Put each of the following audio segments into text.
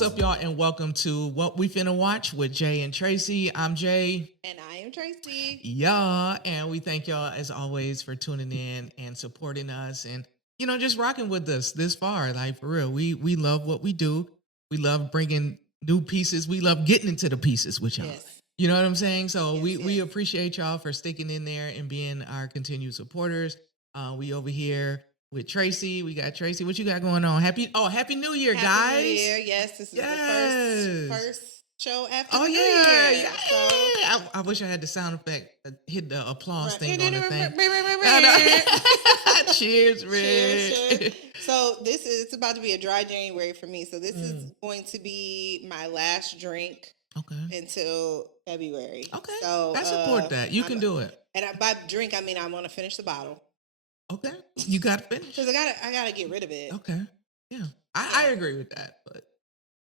What's up, y'all, and welcome to What We Finna Watch with Jay and Tracy. I'm Jay. And I am Tracy. Yeah, and we thank y'all, as always, for tuning in and supporting us and, just rocking with us this far. Like, for real, we love what we do. We love bringing new pieces. We love getting into the pieces with y'all. Yes. You know what I'm saying? So Yes, we yes. appreciate y'all for sticking in there and being our continued supporters. We over here with Tracy. We got Tracy. What you got going on? Happy New Year, guys. Happy New Year. Yes, this is the first show after the New Year. Yeah. So, I wish I had the sound effect, hit the applause right. thing on the thing. Cheers, Red. Cheers. So it's about to be a dry January for me. So this is going to be my last drink until February. Okay. So I support that. You can do it. And by drink, I mean I want to finish the bottle. Okay. You got to finish. Because I gotta get rid of it. Okay. Yeah. I agree with that, but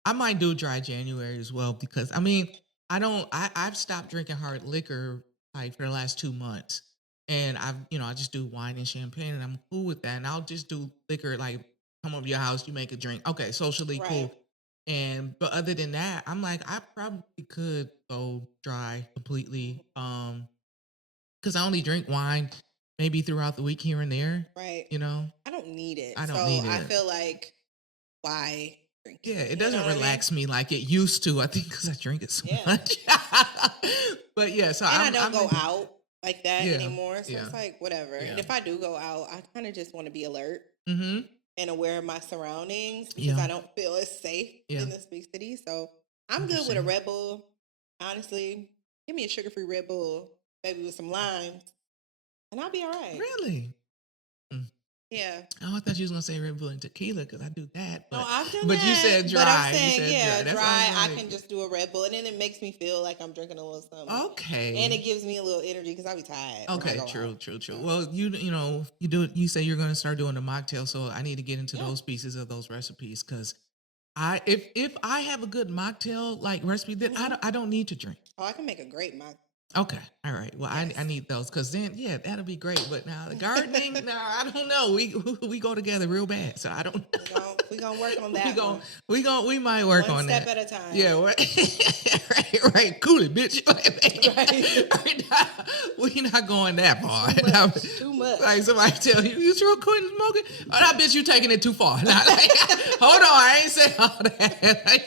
I might do dry January as well because I've stopped drinking hard liquor like for the last 2 months. And I just do wine and champagne and I'm cool with that. And I'll just do liquor, like come over to your house, you make a drink. Okay, socially cool. But other than that, I'm like, I probably could go dry completely. Because I only drink wine maybe throughout the week here and there. Right. I don't need it. I don't need it. I feel like, why drink it? Yeah, it doesn't relax me like it used to. I think because I drink it so much. But yeah, so I don't go out like that anymore. So it's like, whatever. Yeah. And if I do go out, I kind of just want to be alert and aware of my surroundings because I don't feel as safe in this big city. So I'm good with a Red Bull. Honestly, give me a sugar-free Red Bull, maybe with some limes, and I'll be all right. Really? Yeah. Oh, I thought you was gonna say Red Bull and tequila because I do that. But, no, I've done but that. you said dry. But I'm saying, dry. Dry. I can just do a Red Bull, and then it makes me feel like I'm drinking a little something. Okay. And it gives me a little energy because I'll be tired. Okay, true. Well, you say you're gonna start doing the mocktail, so I need to get into those pieces of those recipes because if I have a good mocktail like recipe, then I don't need to drink. Oh, I can make a great mocktail. Okay. All right. Well, I need those because then, that'll be great. But now the gardening, I don't know. We go together real bad. So I don't know. We're going to work on that. We might work on that. One step at a time. Yeah. Right. Cool it, bitch. Right. We're not going that far. Too much. Like somebody tell you still quitting smoking? Oh, that bitch, you taking it too far. Hold on. I ain't saying all that.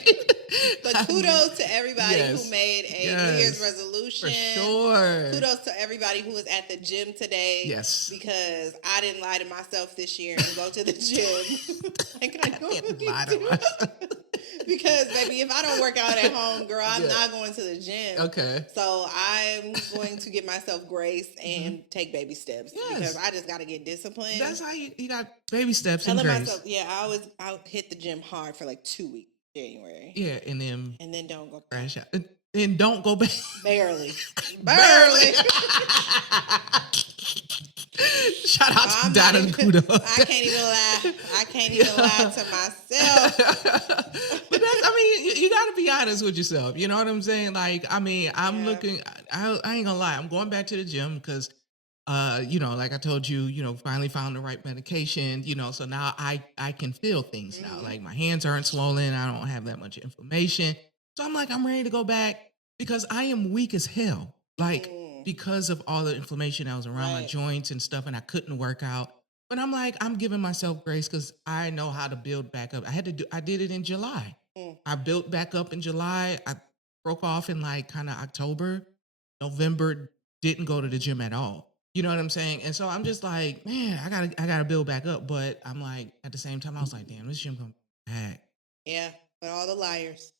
But kudos to everybody who made a New Year's resolution. For sure. Kudos to everybody who was at the gym today. Yes. Because I didn't lie to myself this year and go to the gym. Like I normally lie to do. myself. Because, baby, if I don't work out at home, girl, I'm not going to the gym. Okay. So I'm going to give myself grace and take baby steps. Yes. Because I just got to get disciplined. That's how you got baby steps and I let grace. myself, I'll hit the gym hard for like 2 weeks. January. Yeah, and then don't go crash out. And don't go back. Barely. Shout out to Donna and Kudo. I can't even lie to myself. But you got to be honest with yourself. You know what I'm saying? Like, I'm looking. I ain't gonna lie. I'm going back to the gym because. Like I told you, finally found the right medication, so now I can feel things now. Like my hands aren't swollen. I don't have that much inflammation. So I'm like, I'm ready to go back because I am weak as hell. Like because of all the inflammation that was around my joints and stuff, and I couldn't work out. But I'm like, I'm giving myself grace because I know how to build back up. I did it in July. I built back up in July. I broke off in like kind of October, November, didn't go to the gym at all. You know what I'm saying? And so I'm just like, man, I gotta build back up. But I'm like, at the same time, I was like, damn, this gym gonna be back. Yeah, but all the liars.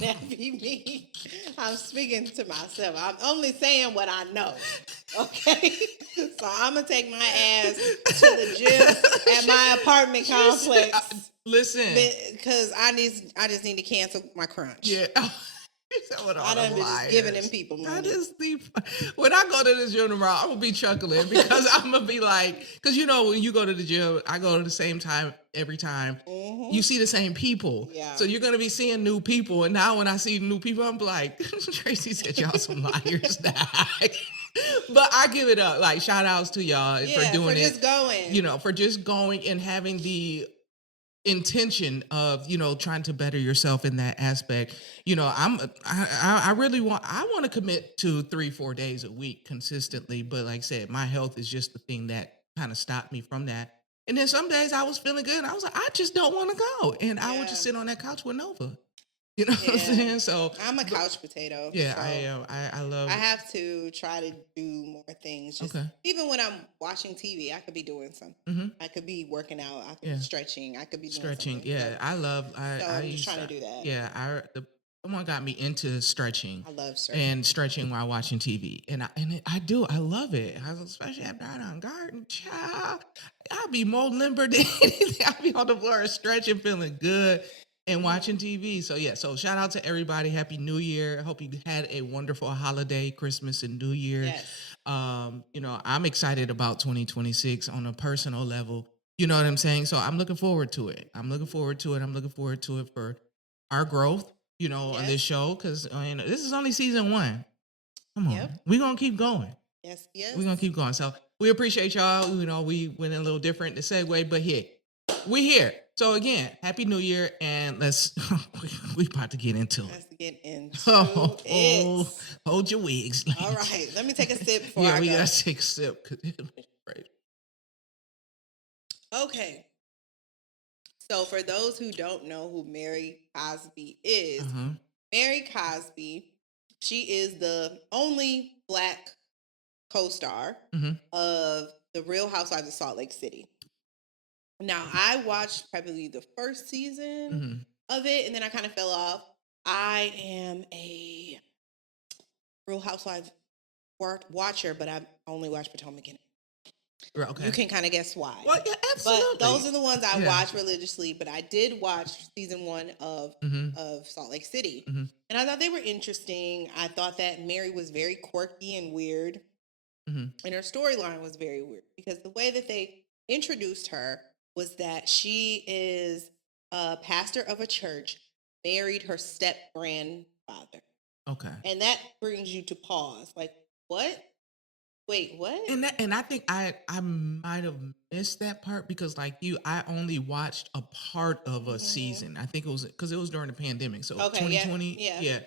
That be me. I'm speaking to myself. I'm only saying what I know. Okay? So I'm gonna take my ass to the gym at my apartment complex. Listen. Because I just need to cancel my crunch. Yeah. I done been just giving them people money. When I go to the gym tomorrow, I'm gonna be chuckling because I'm gonna be like, because when you go to the gym, I go to the same time every time. You see the same people, so you're gonna be seeing new people. And now when I see new people, I'm like, Tracy said y'all some liars now. But I give it up. Like, shout outs to y'all for Yeah, doing for it. just going. You know, for just going and having the intention of, you know, trying to better yourself in that aspect. You know, I really want to commit to 3-4 days a week consistently, but like I said, my health is just the thing that kind of stopped me from that. And then some days I was feeling good and I was like, I just don't want to go, and I want to Yeah. sit on that couch with Nova. You know what I'm Yeah. saying? So I'm a couch potato. yeah, so I am. I love. I have to try to do more things. Just Okay. even when I'm watching TV, I could be doing something. Mm-hmm. I could be working out. I could Yeah. be stretching. I could be doing Stretching. something. Yeah, I love. So I I'm just used trying to do that. Yeah, someone got me into stretching. I love stretching. And stretching while watching TV, and I do. I love it. Especially after I done garden, child. I'll be more limber than anything. I'll be on the floor stretching, feeling good, and watching TV. So yeah. So shout out to everybody. Happy New Year. I hope you had a wonderful holiday, Christmas and New Year. Yes. You know, I'm excited about 2026 on a personal level. You know what I'm saying? So I'm looking forward to it. I'm looking forward to it for our growth, you know, on this show, because you know, this is only season 1. Come on, we're gonna keep going. Yes, we're gonna keep going. So we appreciate y'all. You know, we went a little different to segue, but we're here. So again, Happy New Year, and let's we about to get into it. Let's get into it. Hold your wigs. All right, let me take a sip before I go. We gotta take a sip. Right. Okay. So for those who don't know who Mary Cosby is, Mary Cosby, she is the only Black co-star of the Real Housewives of Salt Lake City. Now, I watched probably the first season of it, and then I kind of fell off. I am a Real Housewives watcher, but I only watch Potomac in it. Okay. You can kind of guess why. Well, yeah, absolutely. But those are the ones I watch religiously. But I did watch season 1 of Salt Lake City. And I thought they were interesting. I thought that Mary was very quirky and weird. And her storyline was very weird. Because the way that they introduced her was that she is a pastor of a church, married her step-grandfather. Okay. And that brings you to pause. Like, what? Wait, what? And I think I might have missed that part because, like you, I only watched a part of a season. I think it was because it was during the pandemic. So 2020, yeah.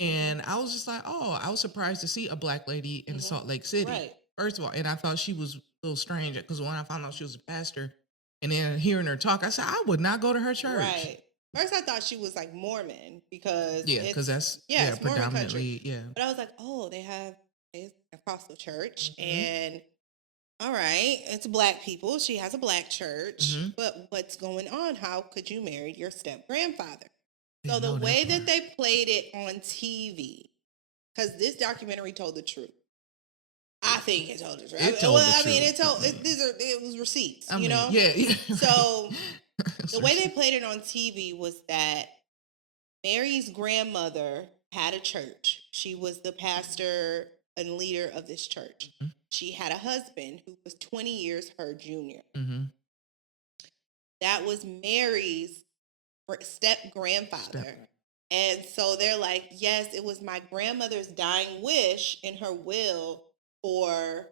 And I was just like, oh, I was surprised to see a Black lady in Salt Lake City. Right. First of all, and I thought she was a little strange because when I found out she was a pastor, and then hearing her talk, I said I would not go to her church. Right. First, I thought she was like Mormon because that's it's predominantly But I was like, oh, they have a Pentecostal church, and all right, it's Black people. She has a Black church, but what's going on? How could you marry your step grandfather? So the way that they played it on TV, because this documentary told the truth. I think it told the truth. It was receipts, you know? Yeah. So the way they played it on TV was that Mary's grandmother had a church. She was the pastor and leader of this church. She had a husband who was 20 years her junior. That was Mary's step-grandfather. And so they're like, yes, it was my grandmother's dying wish in her will for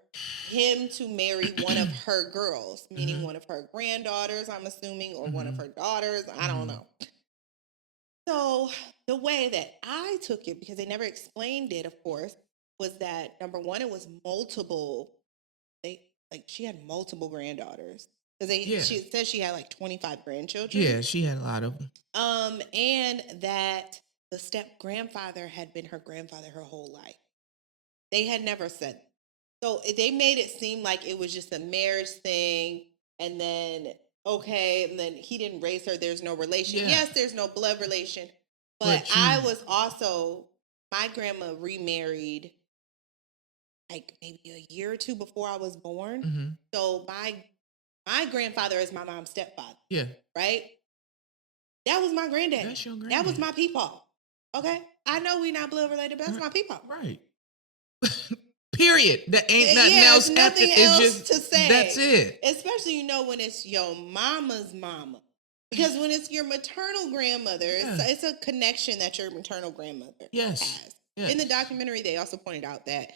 him to marry one of her girls, meaning one of her granddaughters, I'm assuming, or one of her daughters. I don't know. So the way that I took it, because they never explained it, of course, was that number one, it was multiple. She had multiple granddaughters because she said she had like 25 grandchildren. Yeah, she had a lot of them. And that the step grandfather had been her grandfather her whole life. They had never said. So they made it seem like it was just a marriage thing, and then and then he didn't raise her. There's no relation. Yeah. Yes, there's no blood relation, but I was also, my grandma remarried like maybe a year or two before I was born. So my grandfather is my mom's stepfather. Yeah. Right? That was my granddaddy. That's your granddaddy. That was my peepaw. Okay? I know we're not blood related, but that's my peepaw. Right. Period. That ain't nothing else. Nothing else to say. That's it. Especially, when it's your mama's mama. Because when it's your maternal grandmother, it's a connection that your maternal grandmother has. Yes. In the documentary, they also pointed out that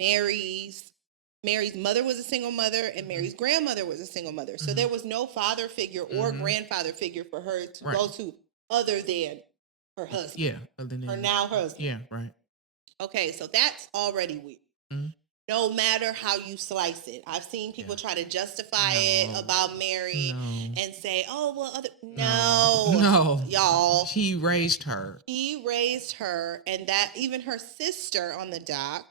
Mary's mother was a single mother, and Mary's grandmother was a single mother. So there was no father figure or grandfather figure for her to go to other than her husband. Yeah, other than her now husband. Yeah, right. Okay, so that's already weird. No matter how you slice it. I've seen people try to justify it about Mary and say, oh, well, no, y'all. He raised her. He raised her, and that even her sister on the dock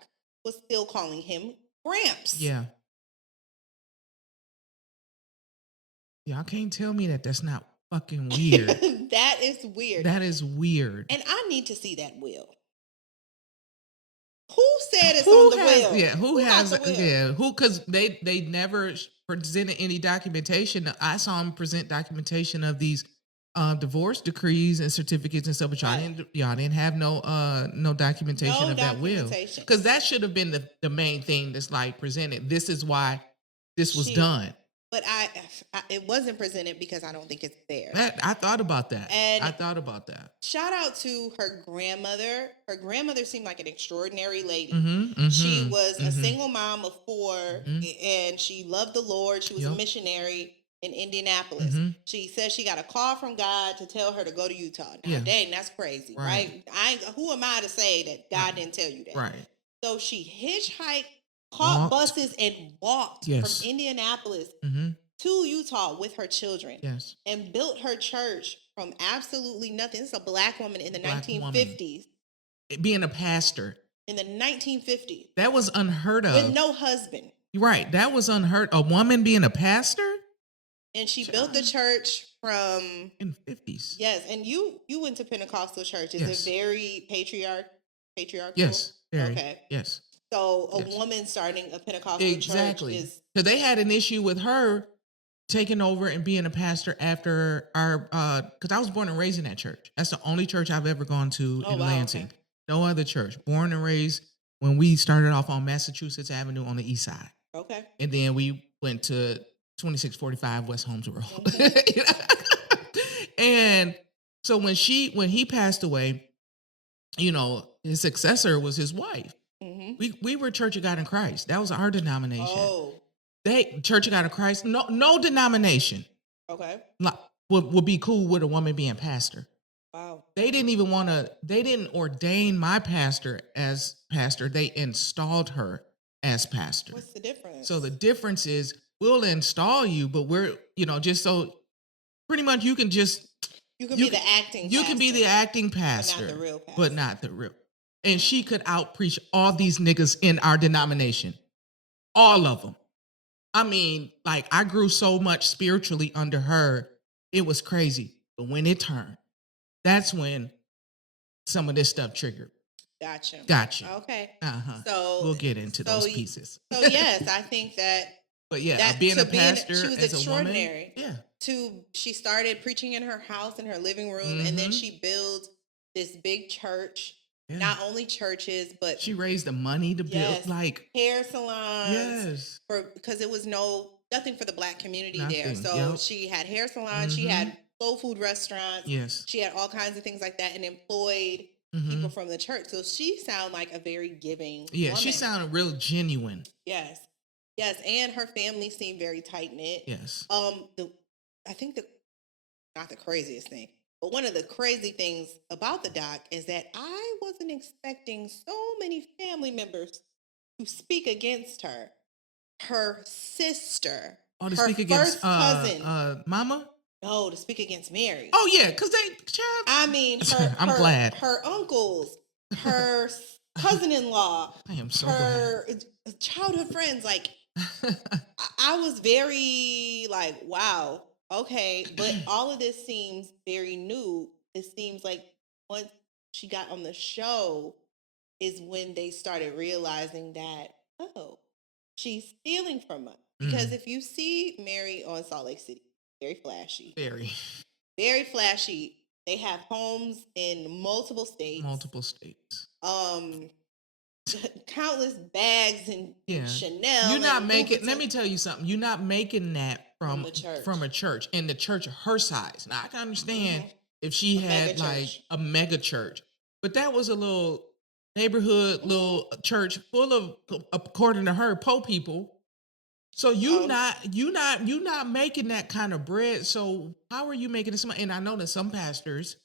was still calling him Gramps. Yeah. Y'all can't tell me that that's not fucking weird. That is weird. That is weird. And I need to see that will. Who said it's on the will? Yeah, who has the will? Yeah, who? Because they never presented any documentation. I saw them present documentation of these divorce decrees and certificates and stuff, but y'all didn't have no documentation of that will. Because that should have been the main thing that's like presented. This is why this was done. But it wasn't presented because I don't think it's there. I thought about that. And I thought about that. Shout out to her grandmother. Her grandmother seemed like an extraordinary lady. She was a single mom of 4, and she loved the Lord. She was a missionary in Indianapolis. She says she got a call from God to tell her to go to Utah. Now, dang, that's crazy, right? Who am I to say that God didn't tell you that? Right. So she hitchhiked, caught buses, and walked from Indianapolis to Utah with her children. Yes. And built her church from absolutely nothing. This is a black woman in the 1950s. Being a pastor. In the 1950s. That was unheard of. With no husband. Right. That was unheard. A woman being a pastor? And she built the church from... In the 50s. Yes. And you went to Pentecostal church. Is it very patriarchal? Yes. Very. Okay. Yes. So a woman starting a Pentecostal church is... So they had an issue with her taking over and being a pastor after our... Because I was born and raised in that church. That's the only church I've ever gone to in Lansing. Okay. No other church. Born and raised when we started off on Massachusetts Avenue on the east side. Okay. And then we went to 2645 West Holmes Road. And so when he passed away, his successor was his wife. We were Church of God in Christ. That was our denomination. Oh. Church of God in Christ, no denomination. Okay. Would be cool with a woman being pastor. Wow. They didn't ordain my pastor as pastor. They installed her as pastor. What's the difference? So the difference is we'll install you, but we're, just so pretty much you can be the acting pastor. You can be the acting pastor, but not the real. And she could out-preach all these niggas in our denomination. All of them. I mean, like, I grew so much spiritually under her. It was crazy. But when it turned, that's when some of this stuff triggered. Gotcha. Okay. So we'll get into those pieces. So yes, I think that. But yeah, being a pastor, she was as extraordinary. A woman, she started preaching in her house, in her living room, and then she built this big church. Yeah. Not only churches, but she raised the money to build like hair salons. Because it was nothing for the black community there. So she had hair salons, she had soul food restaurants. Yes. She had all kinds of things like that and employed people from the church. So she sounded like a very giving woman. She sounded real genuine. Yes. Yes. And her family seemed very tight knit. Yes. I think not the craziest thing, but one of the crazy things about the doc is that I wasn't expecting so many family members to speak against her. Her sister. Oh, to speak against cousin. Mama? No, to speak against Mary. Oh, yeah, because I mean, I'm glad. Her uncles, her cousin-in-law. I am so glad. Childhood friends. Like, I was very like, wow, okay. But all of this seems very new. It seems like once she got on the show is when they started realizing that, she's stealing from us. Because if you see Mary on Salt Lake City, very flashy. Very. Very flashy. They have homes in multiple states. Countless bags and Chanel. You're not making, let me tell you something. You're not making that from a church. In the church of her size. Now, I can understand if she had like a mega church. But that was a little neighborhood little church full of, according to her, poor people. So you not making that kind of bread. So how are you making this money? And I know that some pastors,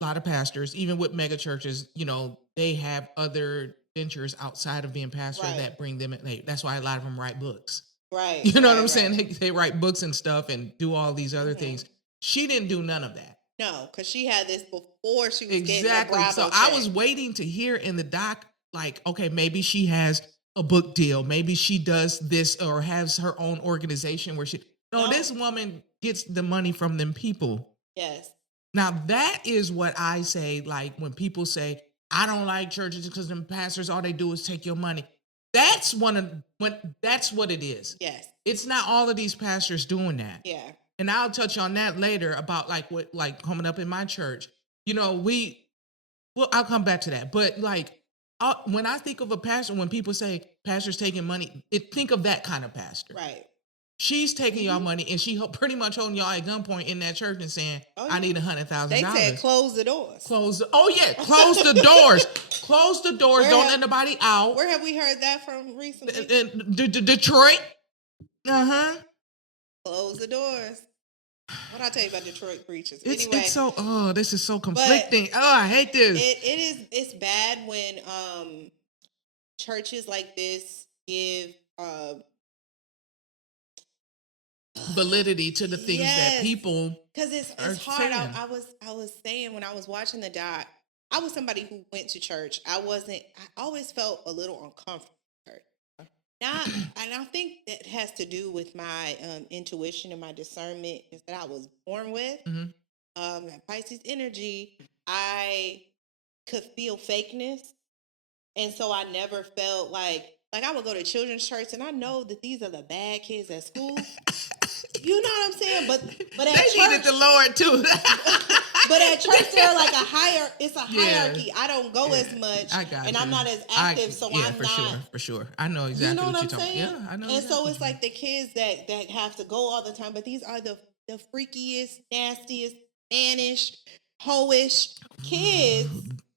a lot of pastors, even with mega churches, they have other ventures outside of being pastor that bring them. That's why a lot of them write books. Right. You know what I'm saying? They write books and stuff and do all these other things. She didn't do none of that. No, because she had this before she was getting a Bravo So check. I was waiting to hear in the doc, like, okay, maybe she has a book deal. Maybe she does this or has her own organization where No, this woman gets the money from them people. Yes. Now that is what I say, like when people say, I don't like churches because them pastors, all they do is take your money. That's that's what it is. Yes. It's not all of these pastors doing that. Yeah. And I'll touch on that later about what coming up in my church. I'll come back to that. But when I think of a pastor, when people say pastors taking money, think of that kind of pastor. Right. She's taking y'all money and she pretty much holding y'all at gunpoint in that church and saying, I need $100,000. They said close the doors. Close the doors. Close the doors. Don't let nobody out. Where have we heard that from recently? Detroit. Uh-huh. Close the doors. What I tell you about Detroit preachers? It's so this is so conflicting. I hate this. It's bad when churches like this give validity to the things that people, because it's hard. I was saying when I was watching the doc, I was somebody who went to church. I always felt a little uncomfortable. Now, and I think that has to do with my intuition and my discernment that I was born with. Pisces energy, I could feel fakeness. And so I never felt like I would go to children's church and I know that these are the bad kids at school. You know what I'm saying? But at they church, needed the Lord too. But at church, they're like it's a hierarchy. I don't go as much. I got and you. I'm not as active, so I'm not. For sure. I know exactly what you're I'm talking saying? Yeah, I know. And so it's like the kids that have to go all the time, but these are the freakiest, nastiest, Spanish, hoish kids.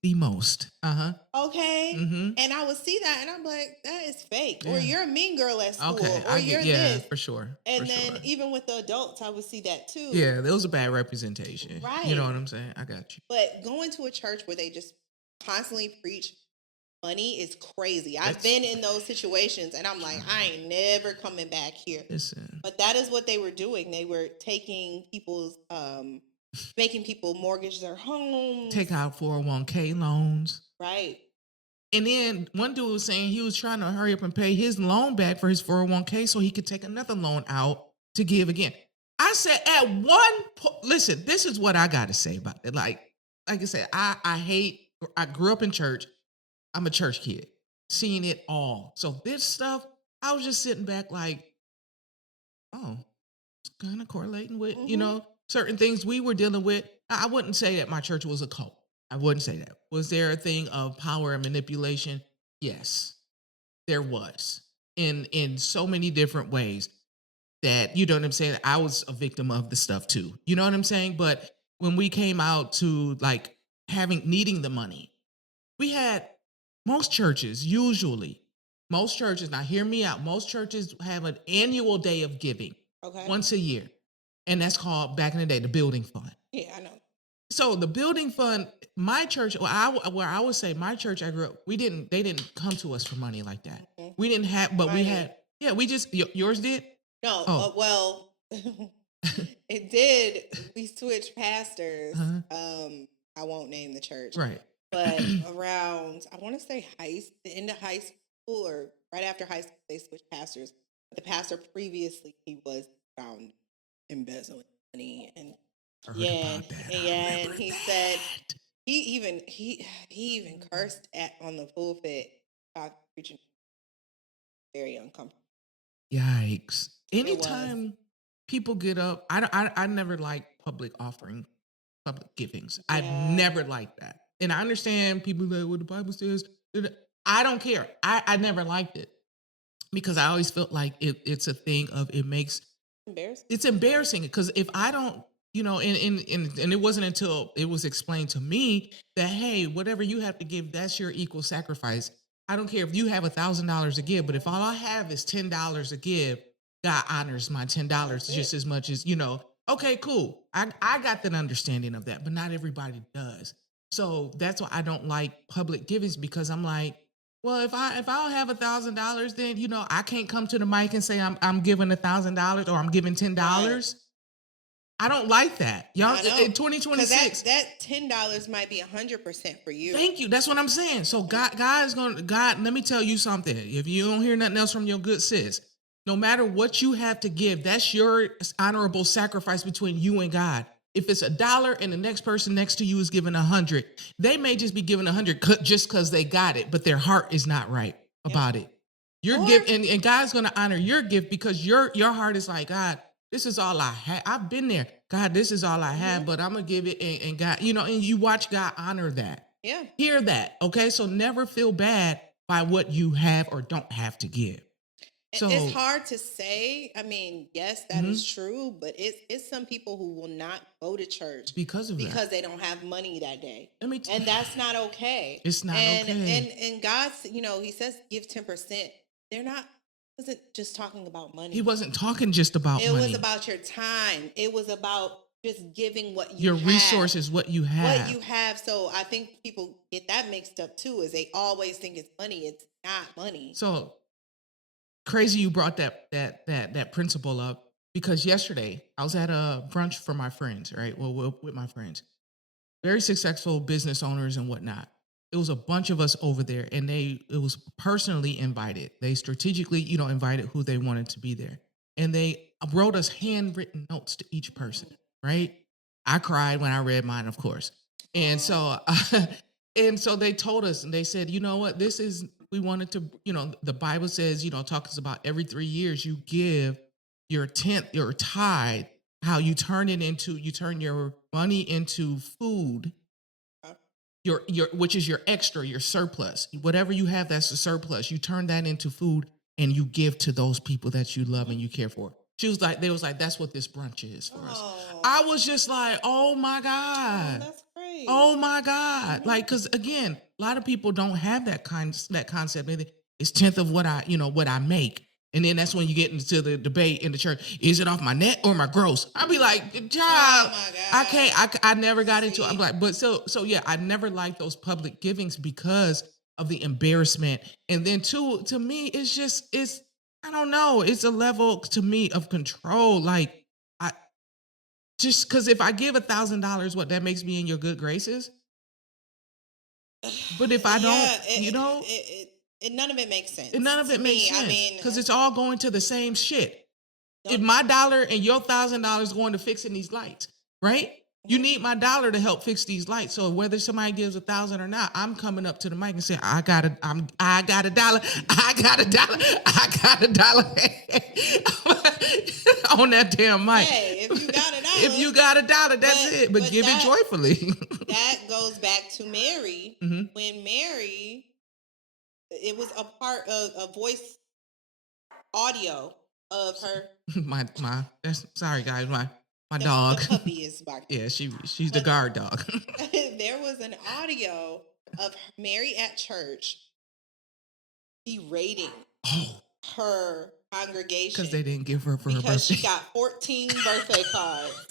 The most. Okay. And I would see that and I'm like, that is fake. Or you're a mean girl at school. Or you're this. For sure. And then even with the adults, I would see that too. Yeah, there was a bad representation. Right. You know what I'm saying? I got you. But going to a church where they just constantly preach money is crazy. I've been in those situations and I'm like, I ain't never coming back here. Listen. But that is what they were doing. They were taking people's making people mortgage their homes. Take out 401k loans. Right. And then one dude was saying he was trying to hurry up and pay his loan back for his 401k so he could take another loan out to give again. I said at one point, listen, this is what I got to say about it. Like I said, I grew up in church. I'm a church kid, seeing it all. So this stuff, I was just sitting back like, oh, it's kind of correlating with, certain things we were dealing with. I wouldn't say that my church was a cult. I wouldn't say that. Was there a thing of power and manipulation? Yes, there was in so many different ways that, you know what I'm saying? I was a victim of the stuff too. You know what I'm saying? But when we came out to like needing the money, we had most churches, now hear me out. Most churches have an annual day of giving once a year. And that's called, back in the day, the building fund. Yeah, I know. So the building fund, my church, where I would say my church I grew up, they didn't come to us for money like that. We didn't have, but we had, yours did? No, well, it did. We switched pastors. I won't name the church. Right. But around, I want to say the end of high school or right after high school, they switched pastors. But the pastor previously, he was found embezzling money and and he said he even cursed on the pulpit about preaching. Very uncomfortable. Yikes! Anytime people get up, I never liked public givings. I never liked that, and I understand people like what the Bible says. I don't care. I never liked it because I always felt like it's a thing of it makes. Embarrassing. It's embarrassing because if I don't and it wasn't until it was explained to me that, hey, whatever you have to give, that's your equal sacrifice. I don't care if you have $1,000 to give, but if all I have is $10 to give, God honors my $10 just as much as, okay, cool. I got that understanding of that, but not everybody does. So that's why I don't like public givings, because I'm like, well, if I don't have $1,000, then I can't come to the mic and say I'm giving $1,000 or I'm giving $10. Right. I don't like that, y'all. In 2026, that $10 might be 100% for you. Thank you. That's what I'm saying. So God is gonna. God, let me tell you something. If you don't hear nothing else from your good sis, no matter what you have to give, that's your honorable sacrifice between you and God. If it's $1 and the next person next to you is giving 100, they may just be giving 100 just because they got it, but their heart is not right about it. Your gift, and God's going to honor your gift because your heart is like, God, this is all I have. I've been there. God, this is all I have, but I'm going to give it. And God, and you watch God honor that. Yeah. Hear that. Okay. So never feel bad by what you have or don't have to give. So it's hard to say. I mean, yes, that is true, but it's some people who will not go to church because they don't have money that day. And that's not okay. It's not okay. And God's, he says give 10%. Wasn't just talking about money. He wasn't talking just about money. It was about your time. It was about just giving what your resources, what you have. What you have. So I think people get that mixed up too, is they always think it's money. It's not money. So crazy you brought that principle up, because yesterday I was at a brunch for my friends, right? Well, with my friends, very successful business owners and whatnot. It was a bunch of us over there, and it was personally invited. They strategically, invited who they wanted to be there. And they wrote us handwritten notes to each person, right? I cried when I read mine, of course. And so, they told us, and they said, you know what, we wanted to, the Bible says, talks about every 3 years, you give your tenth, your tithe, how you turn your money into food. Your which is your extra, your surplus, whatever you have, that's the surplus. You turn that into food and you give to those people that you love and you care for. They was like, that's what this brunch is for us. I was just like, oh my God. That's great. Oh my God. Mm-hmm. Like, cause again, a lot of people don't have that concept. It's 10th of what I make. And then that's when you get into the debate in the church. Is it off my net or my gross? I'll be like, child, I can't. I never got into it. I'm like, but so yeah, I never liked those public givings because of the embarrassment. And then to me, it's I don't know. It's a level to me of control. Like just because if I give $1,000, what that makes me in your good graces. But if I don't, none of it makes sense. None of it makes sense. Because it's all going to the same shit. If my dollar and your $1,000 is going to fixing these lights, right? You need my dollar to help fix these lights. So whether somebody gives $1,000 or not, I'm coming up to the mic and saying, I got a dollar. I got a dollar. On that damn mic. Hey, if you got a dollar, that's it. But give it joyfully. That goes back to Mary. Mm-hmm. When Mary, it was a part of a voice audio of her. Sorry guys, my dog. The puppy is back there. Yeah, she's the guard dog. There was an audio of Mary at church berating her congregation because they didn't give her for her birthday. Because she got 14 birthday cards.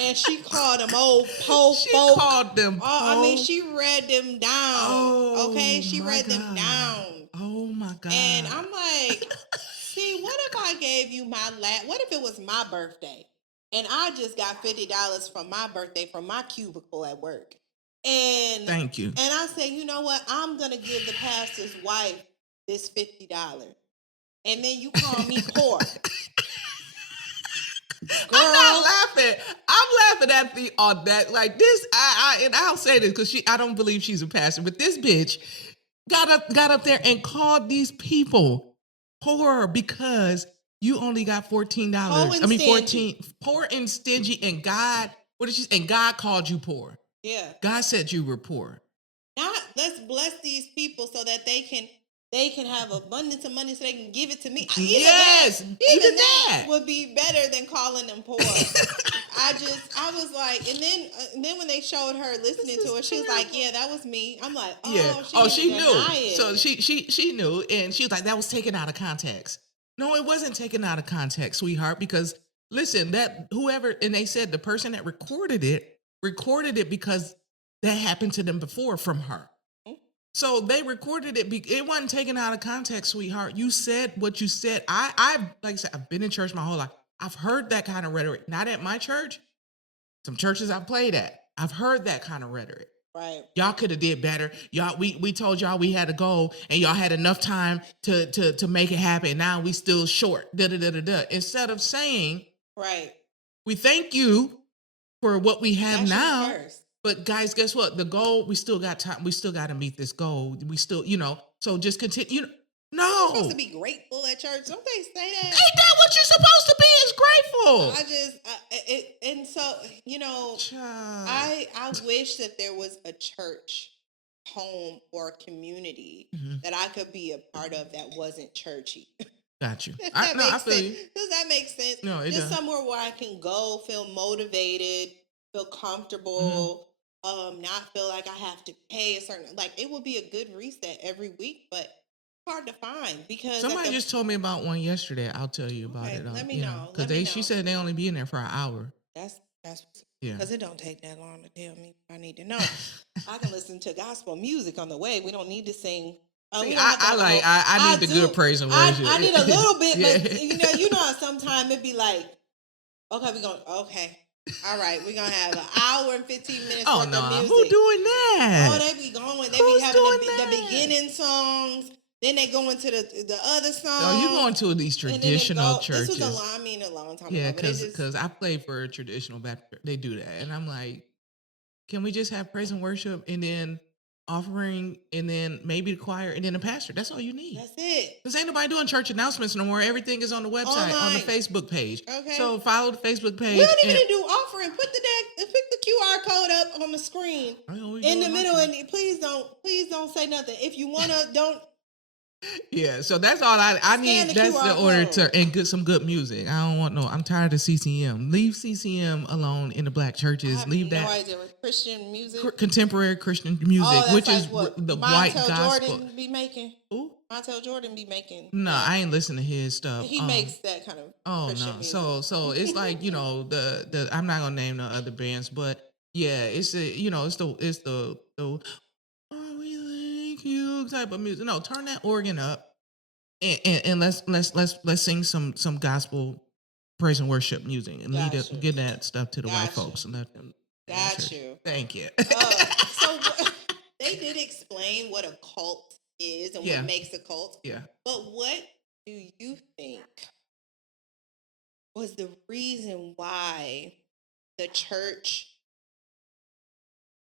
And she called them old po folk. She called them po. I mean, she read them down. Oh, okay? She read them down. Oh, my God. And I'm like, see, what if I gave you what if it was my birthday? And I just got $50 from my birthday from my cubicle at work. And thank you. And I said, you know what? I'm going to give the pastor's wife this $50. And then you call me poor. Girl. I'm not laughing. I'm laughing at that. Like this, and I'll say this because I don't believe she's a pastor, but this bitch got up there and called these people poor because you only got $14. I mean, 14. Poor and stingy, and God. What did she say? And God called you poor. Yeah. God said you were poor. Let's bless these people so that they can they can have abundance of money so they can give it to me. Yes, even that would be better than calling them poor. I was like, and then when they showed her listening to her, she was like, "Yeah, that was me." I'm like, "Oh, she knew." It. So she knew, and she was like, "That was taken out of context." No, it wasn't taken out of context, sweetheart. Because listen, that whoever, and they said the person that recorded it because that happened to them before from her. So they recorded it. It wasn't taken out of context, sweetheart. You said what you said. I like I said, I've been in church my whole life. I've heard that kind of rhetoric. Not at my church. Some churches I've played at. I've heard that kind of rhetoric. Right. Y'all could have did better. Y'all, we told y'all we had a goal and y'all had enough time to make it happen. Now we still short. Instead of saying, right, we thank you for what we have now. First. But guys, guess what? The goal, we still got time. We still got to meet this goal. We still, so just continue. No. You're supposed to be grateful at church. Don't they say that? Ain't that what you're supposed to be, is grateful. And so, Child. I wish that there was a church, home, or community that I could be a part of that wasn't churchy. Got you. I feel you. Does that make sense? No, it Just does. somewhere where I can go, feel motivated, feel comfortable, not feel like I have to pay a certain, like it would be a good reset every week, but hard to find because somebody just told me about one yesterday. I'll tell you about it. Let me know. Because she said they only be in there for an hour. That's yeah. Because it don't take that long to tell me what I need to know. I can listen to gospel music on the way. We don't need to sing. I need the good praise and worship. I need a little bit, but you know how sometimes it'd be like, okay, all right, we're gonna have an hour and 15 minutes worth of music. Who doing that? Oh, they be going. They be having the beginning songs. Then they go into the other songs. Oh, you going to these traditional churches? This was a long time ago. Yeah, because I played for a traditional Baptist. They do that, and I'm like, can we just have praise and worship, and then offering, and then maybe the choir, and then the pastor? That's all you need. That's it. Because ain't nobody doing church announcements no more. Everything is on the website, on the Facebook page. Okay. So follow the Facebook page. We don't even do offering. Put the QR code up on the screen in the middle, and please don't say nothing. If you wanna, don't. Yeah, so that's all I need. That's the order and get some good music. I don't want I'm tired of CCM. Leave CCM alone in the black churches. Leave that. No idea what Christian music, contemporary Christian music, which is the white gospel. Jordan be making. Who? Montel Jordan be making. No, I ain't listening to his stuff. He makes that kind of. Christian music. So it's like the I'm not gonna name no other bands, but yeah, it's the you type of music. No, turn that organ up and let's sing some gospel praise and worship music and get that stuff to the white folks and let them. Got you. Thank you. So they did explain what a cult is and what makes a cult. Yeah. But what do you think was the reason why the church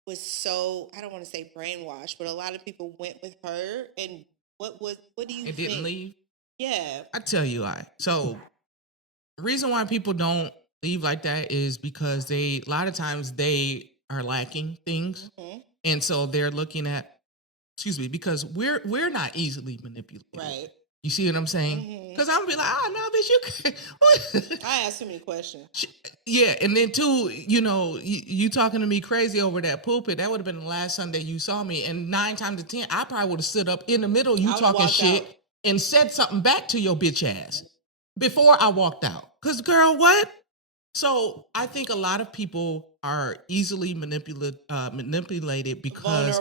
was so, I don't want to say brainwashed, but a lot of people went with her? And what do you think? It didn't leave? Yeah. I tell you why. So the reason why people don't leave like that is because a lot of times they are lacking things. Mm-hmm. And so they're looking at, because we're not easily manipulated. Right. You see what I'm saying? Because I'm be like, no, bitch, you. I ask too many questions. Yeah, and then too, you talking to me crazy over that pulpit. That would have been the last Sunday you saw me, and 9 times out of 10, I probably would have stood up in the middle, you talking shit, and said something back to your bitch ass before I walked out. Because, girl, what? So I think a lot of people are easily manipulated because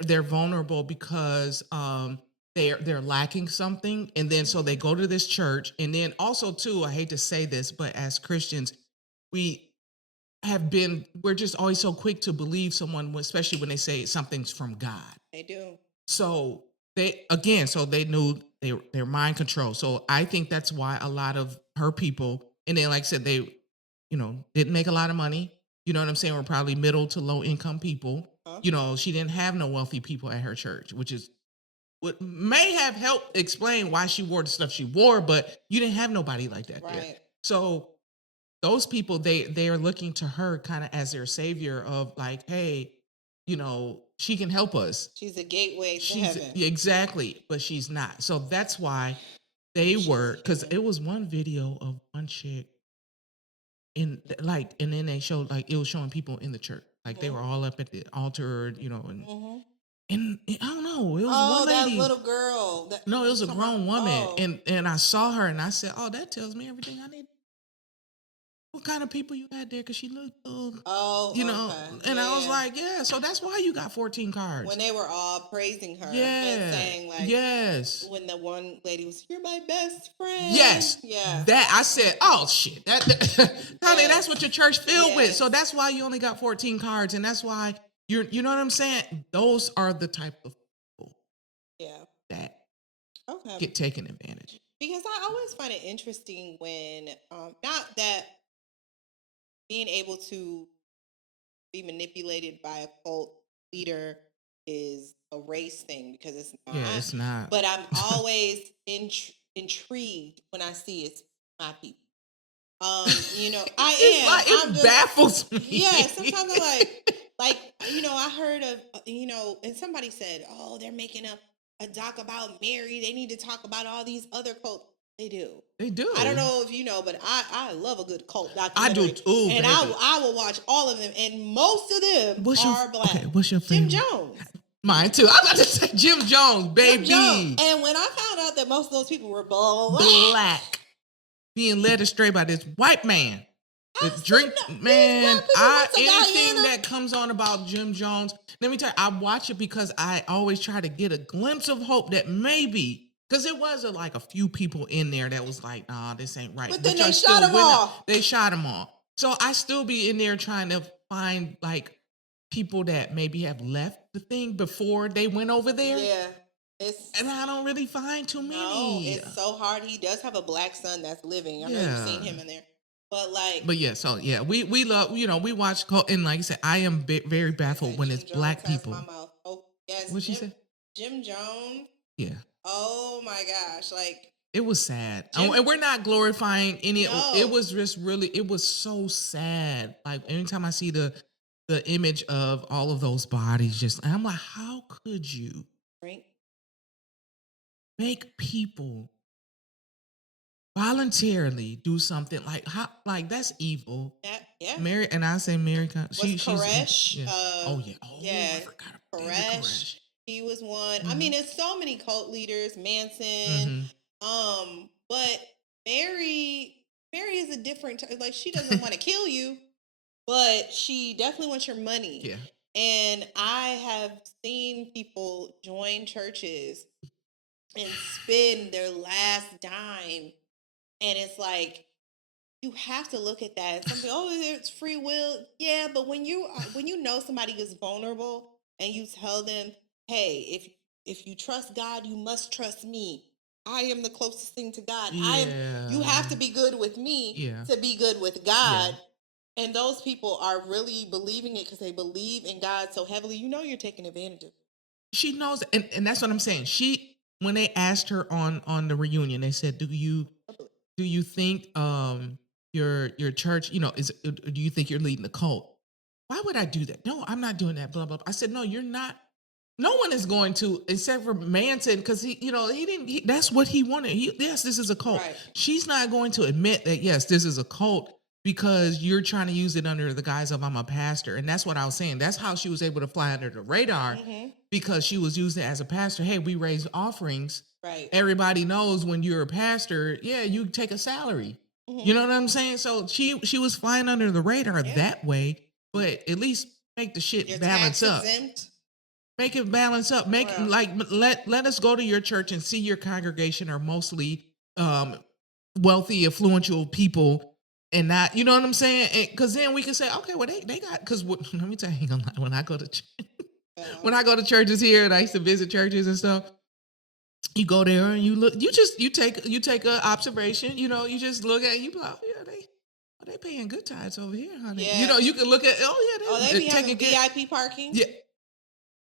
they're vulnerable because they're lacking something, and then so they go to this church, and then also too, I hate to say this, but as Christians, we're just always so quick to believe someone, especially when they say something's from God. They do. So they knew they're mind control. So I think that's why a lot of her people, and then like I said, they didn't make a lot of money. You know what I'm saying? We're probably middle to low income people. Huh? She didn't have no wealthy people at her church, which is what may have helped explain why she wore the stuff she wore, but you didn't have nobody like that there. So those people, they are looking to her kind of as their savior of like, hey, she can help us. She's a gateway to heaven. Exactly, but she's not. So that's why they were, because it was one video of one chick and then they showed like it was showing people in the church, like they were all up at the altar, and I don't know, it was one lady, that little girl. No, it was a grown woman, and I saw her and I said, "Oh, that tells me everything I need." What kind of people you had there? Because she looked, and I was like, yeah. So that's why you got 14 cards. When they were all praising her, and saying like, yes. When the one lady was, "You're my best friend." Yes, that I said, oh shit, that honey, that's what your church filled with. So that's why you only got 14 cards, and that's why you know what I'm saying. Those are the type of people, that get taken advantage. Because I always find it interesting when, not that being able to be manipulated by a cult leader is a race thing, because it's not. Yeah, it's not. But I'm always intrigued when I see it's my people. I am. It baffles me. Yeah, sometimes I'm like, I heard of, and somebody said, "Oh, they're making a doc about Mary. They need to talk about all these other cults." They do. They do. I don't know if you know, but I love a good cult documentary. I do too. And I will watch all of them, and most of them are black. Okay, what's your favorite? Jim Jones. Mine too. I was about to say Jim Jones, baby. And when I found out that most of those people were black, being led astray by this white man. Anything that comes on about Jim Jones, let me tell you, I watch it because I always try to get a glimpse of hope that maybe. Because there was like a few people in there that was like, nah, this ain't right. But then they shot them all. They shot them all. So I still be in there trying to find like people that maybe have left the thing before they went over there. Yeah. And I don't really find too many. No, it's so hard. He does have a black son that's living. I know you've seen him in there. But we love, we watch, and like I said, I am very baffled when it's black people. Oh, yes. What'd she say? Jim Jones. Yeah. Oh my gosh, it was sad. And we're not glorifying any. It was just really, it was so sad. Like anytime I see the image of all of those bodies, and I'm like, how could you make people voluntarily do something that's evil? Yeah. Mary, and I say Mary. She's Koresh. I forgot about Koresh. He was one. I mean, there's so many cult leaders, Manson. But Mary is a different like, she doesn't want to kill you, but she definitely wants your money. Yeah. And I have seen people join churches and spend their last dime, and it's like, you have to look at that. Something, it's free will. Yeah, but when you know somebody is vulnerable and you tell them, hey, if you trust God, you must trust me. I am the closest thing to God. You have to be good with me to be good with God. Yeah. And those people are really believing it because they believe in God so heavily. You're taking advantage of it. She knows, and that's what I'm saying. When they asked her on the reunion, they said, do you think your church, do you think you're leading a cult? Why would I do that? No, I'm not doing that, blah, blah, blah. I said, no, you're not. No one is going to, except for Manson, because that's what he wanted. Yes, this is a cult. Right. She's not going to admit that, yes, this is a cult, because you're trying to use it under the guise of I'm a pastor. And that's what I was saying. That's how she was able to fly under the radar, because she was using it as a pastor. Hey, we raise offerings. Right. Everybody knows when you're a pastor, you take a salary. You know what I'm saying? So she was flying under the radar that way, but at least make the shit balance up. Exempt. Make it balance up. Let us go to your church and see your congregation are mostly wealthy, affluential people, and not, you know what I'm saying? Because then we can say, okay, well they got. Because let me tell you, when I go to churches here, and I used to visit churches and stuff. You go there and you look. You take an observation. You just look at it, you be like, they paying good tithes over here, honey. Yeah. You can look at. They be having VIP parking. Yeah.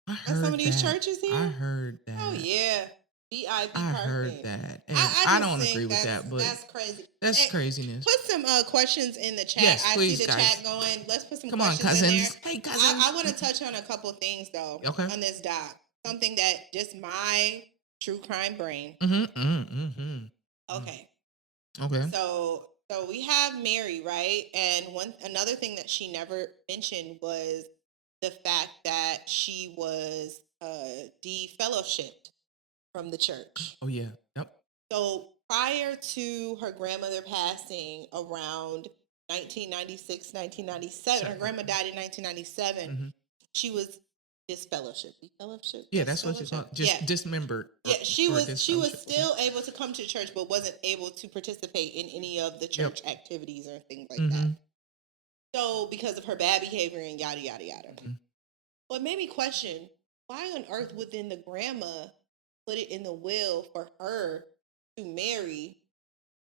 I heard some of these churches here. I heard that. Oh yeah. VIP I heard parking. that, and I I just don't think agree with that, but that's crazy. that's Hey, craziness. put some questions in the chat. Yes, I see please, the guys. chat going. Let's put some Come on, questions in there. cousins. Hey, cousins. I want to touch on a couple of things though Okay. on this doc. Something that just my true crime brain. Okay. Okay. So we have Mary, right? And another thing that she never mentioned was the fact that she was defellowshipped from the church. Oh yeah. Yep. So prior to her grandmother passing around 1996, 1997, her grandma died in 1997. She was disfellowship. Yeah, that's what it's called. Just dismembered. Yeah, she was still able to come to church, but wasn't able to participate in any of the church activities or things like that. So because of her bad behavior and yada yada yada. Well, it made me question, why on earth would then the grandma put it in the will for her to marry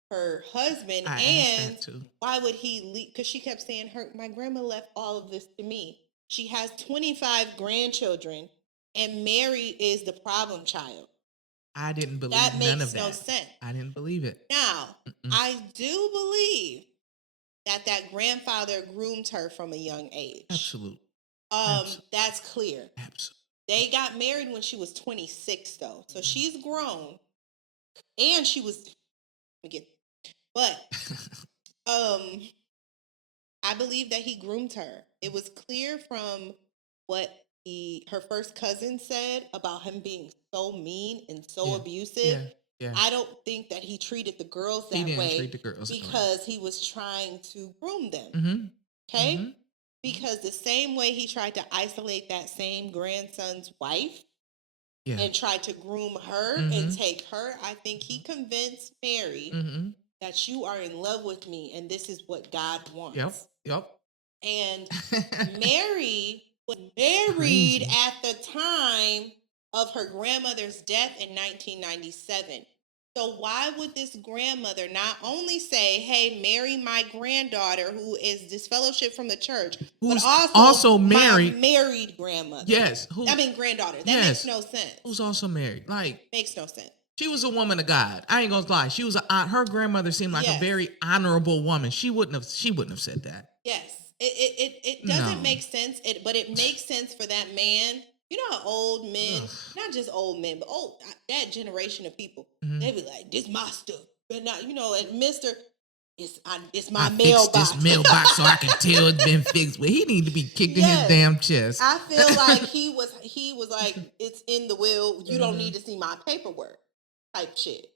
her husband? And why would he leave? Because she kept saying, my grandma left all of this to me. She has 25 grandchildren, and Mary is the problem child. I didn't believe that none makes of that. No sense. I didn't believe it. Now, I do believe that grandfather groomed her from a young age. Absolutely. That's clear. Absolutely. They got married when she was 26, though. So she's grown. And she was, but I believe that he groomed her. It was clear from what her first cousin said about him being so mean and so abusive. Yeah. I don't think that he treated the girls that way because he was trying to groom them. Okay? Because the same way he tried to isolate that same grandson's wife and tried to groom her and take her, I think he convinced Mary that you are in love with me and this is what God wants. Yep. And Mary was married at the time of her grandmother's death in 1997. So why would this grandmother not only say, hey, marry my granddaughter who is disfellowship from the church, who's but also married, my married grandmother? Yes. Granddaughter. That makes no sense. Who's also married. Makes no sense. She was a woman of God. I ain't gonna lie. She was her grandmother seemed like a very honorable woman. She wouldn't have said that. Yes. It doesn't make sense, but it makes sense for that man. You know how old men, not just old men, but that generation of people, they be like, this my stuff. But not, and Mr. It's my mailbox. This mailbox so I can tell it's been fixed. Well, he need to be kicked in his damn chest. I feel like he was like, it's in the will. You don't need to see my paperwork type shit.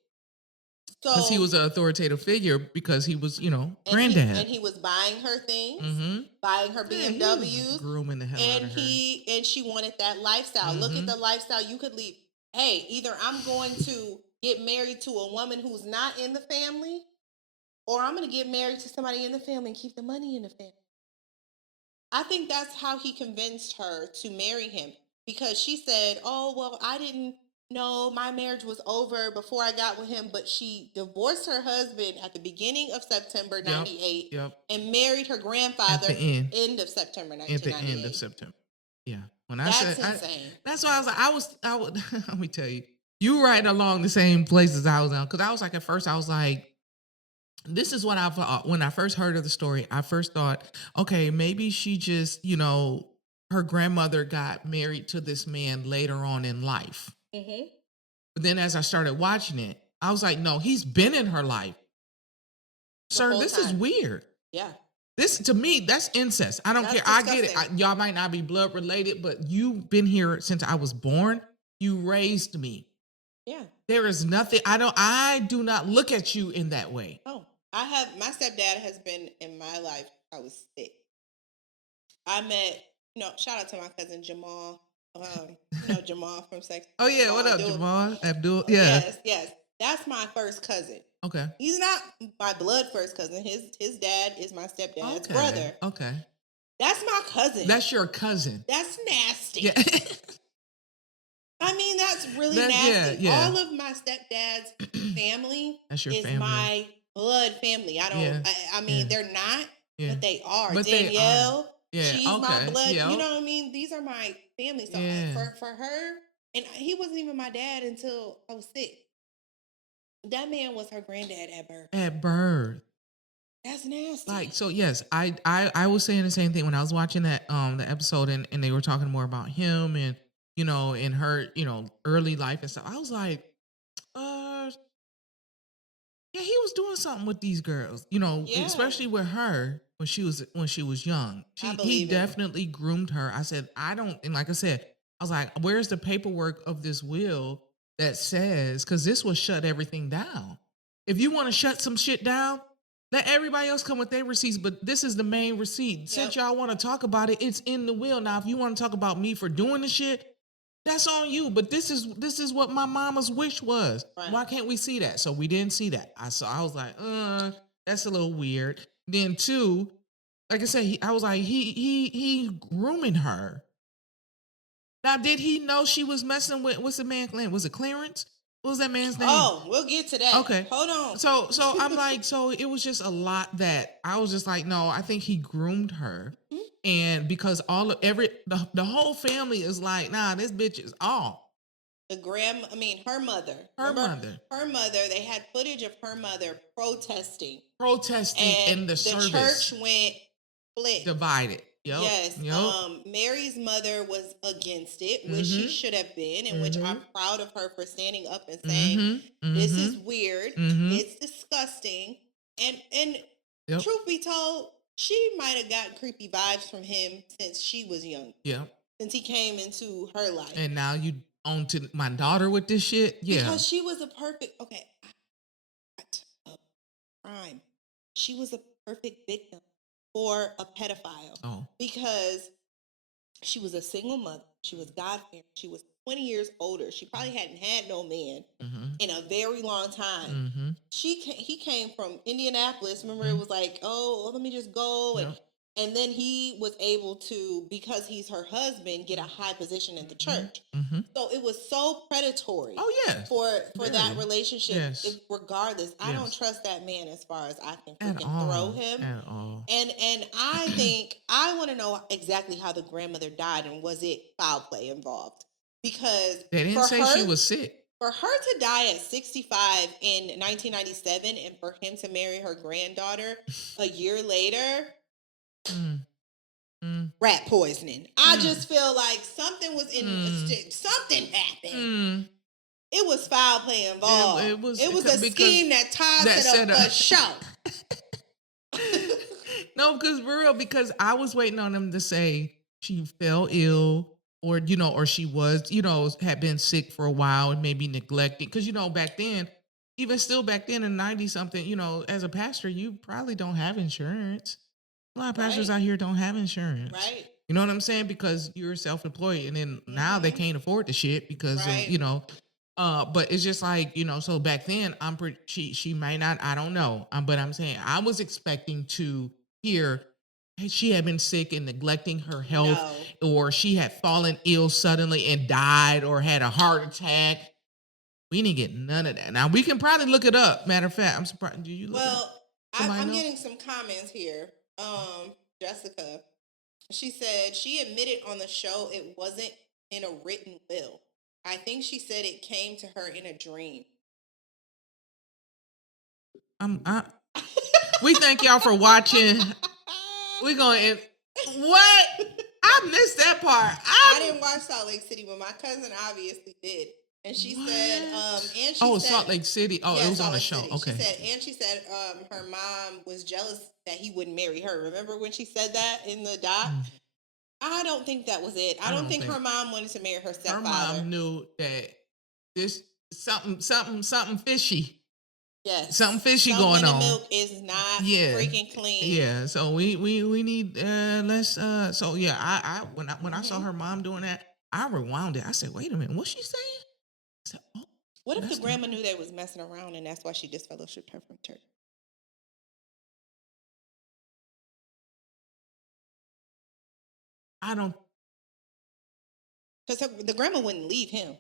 Because he was an authoritative figure because he was, granddad. And he was buying her things, buying her BMWs. Grooming the hell out of her. And she wanted that lifestyle. Look at the lifestyle you could lead. Hey, either I'm going to get married to a woman who's not in the family, or I'm going to get married to somebody in the family and keep the money in the family. I think that's how he convinced her to marry him. Because she said, oh, well, I didn't know my marriage was over before I got with him, but she divorced her husband at the beginning of September 98 and married her grandfather at the end of September 1998. At the end of September. Yeah. When that's insane. That's why I was like, let me tell you, you right along the same places I was on. Because I was like, at first I was like, this is what I thought. When I first heard of the story, I first thought, okay, maybe she just, her grandmother got married to this man later on in life. But then as I started watching it, I was like, no, he's been in her life. Sir, this is weird. Yeah. This, to me, that's incest. I don't care. Disgusting. I get it. Y'all might not be blood related, but you've been here since I was born. You raised me. Yeah. There is nothing, I do not look at you in that way. Oh, my stepdad has been in my life. I was 6. I met, shout out to my cousin Jamal. Jamal from Sex. Oh yeah, what up, Jamal? Abdul, yeah. Yes. That's my first cousin. Okay. He's not my blood first cousin. His dad is my stepdad's brother. Okay. That's my cousin. That's your cousin. That's nasty. Yeah. I mean, that's really nasty. Yeah. All of my stepdad's family is my blood family. I mean, they're not, but they are. But Danielle. Yeah, she's my blood. Yeah. You know what I mean? These are my family. So for her And he wasn't even my dad until I was 6. That man was her granddad at birth. At birth. That's nasty. Like, so yes, I was saying the same thing when I was watching that the episode, and they were talking more about him and, you know, in her, you know, early life and stuff. I was like, yeah, he was doing something with these girls, you know, especially with her when she was young. He definitely groomed her. I said, I don't, and like I said, I was like, where's the paperwork of this will that says, because this will shut everything down. If you want to shut some shit down, let everybody else come with their receipts, but this is the main receipt. Yep. Since y'all want to talk about it, it's in the will. Now, if you want to talk about me for doing the shit, that's on you. But this is what my mama's wish was. Right. Why can't we see that? So we didn't see that. I was like, that's a little weird. Then 2, like I said, he grooming her. Now, did he know she was messing with, what's the man's name? Was it Clarence? What was that man's name? Oh, we'll get to that. Okay. Hold on. So I'm like, so it was just a lot that I was just like, no, I think he groomed her. Mm-hmm. And because the whole family is like, nah, this bitch is off. Her mother. Her mother, they had footage of her mother protesting in the service. The church went split. Divided. Yep. Yes. Yep. Mary's mother was against it, which she should have been, and which I'm proud of her for standing up and saying, this is weird. It's disgusting. And truth be told, she might have gotten creepy vibes from him since she was young. Yeah. Since he came into her life. And now you on to my daughter with this shit? Yeah. Because she was a perfect, crime. She was a perfect victim for a pedophile. Oh. Because she was a single mother. She was God-fearing. She was 20 years older. She probably hadn't had no man in a very long time. He came from Indianapolis. Remember, it was like, let me just go. And then he was able to, because he's her husband, get a high position in the church. So it was so predatory. Oh, yes. For that relationship. Yes. Regardless, I don't trust that man as far as I can freaking throw him. At all. And I think, I want to know exactly how the grandmother died, and was it foul play involved? Because they didn't say she was sick. For her to die at 65 in 1997 and for him to marry her granddaughter a year later, rat poisoning. I just feel like something was something happened. It was foul play involved. It was a scheme that Todd set up for show. No, because I was waiting on them to say she fell ill. Or, or she was, had been sick for a while and maybe neglecting. Because, back then, even still back then in 90-something, as a pastor, you probably don't have insurance. A lot of pastors out here don't have insurance. Right. You know what I'm saying? Because you're self-employed. And then now they can't afford the shit because of, but it's just like, so back then, she might not, I don't know. But I'm saying I was expecting to hear she had been sick and neglecting her health, or she had fallen ill suddenly and died, or had a heart attack. We didn't get none of that. Now we can probably look it up. Matter of fact, I'm surprised. Do you look it up? I'm getting some comments here. Jessica, she said she admitted on the show it wasn't in a written will. I think she said it came to her in a dream. We thank y'all for watching. We're going to what? I missed that part. I didn't watch Salt Lake City, but my cousin obviously did. And she said, Salt Lake City. Oh, it was on the show. City. Okay. She said her mom was jealous that he wouldn't marry her. Remember when she said that in the doc? I don't think that was it. I don't think her mom wanted to marry her stepfather. Her mom knew that this something fishy. Yes. Something fishy going on. The milk is not freaking clean. Yeah. So we need let's so yeah, I when I saw her mom doing that, I rewound it. I said, wait a minute, what's she saying? I said, what if the grandma knew they was messing around and that's why she disfellowshipped her from church? I don't, because the grandma wouldn't leave him.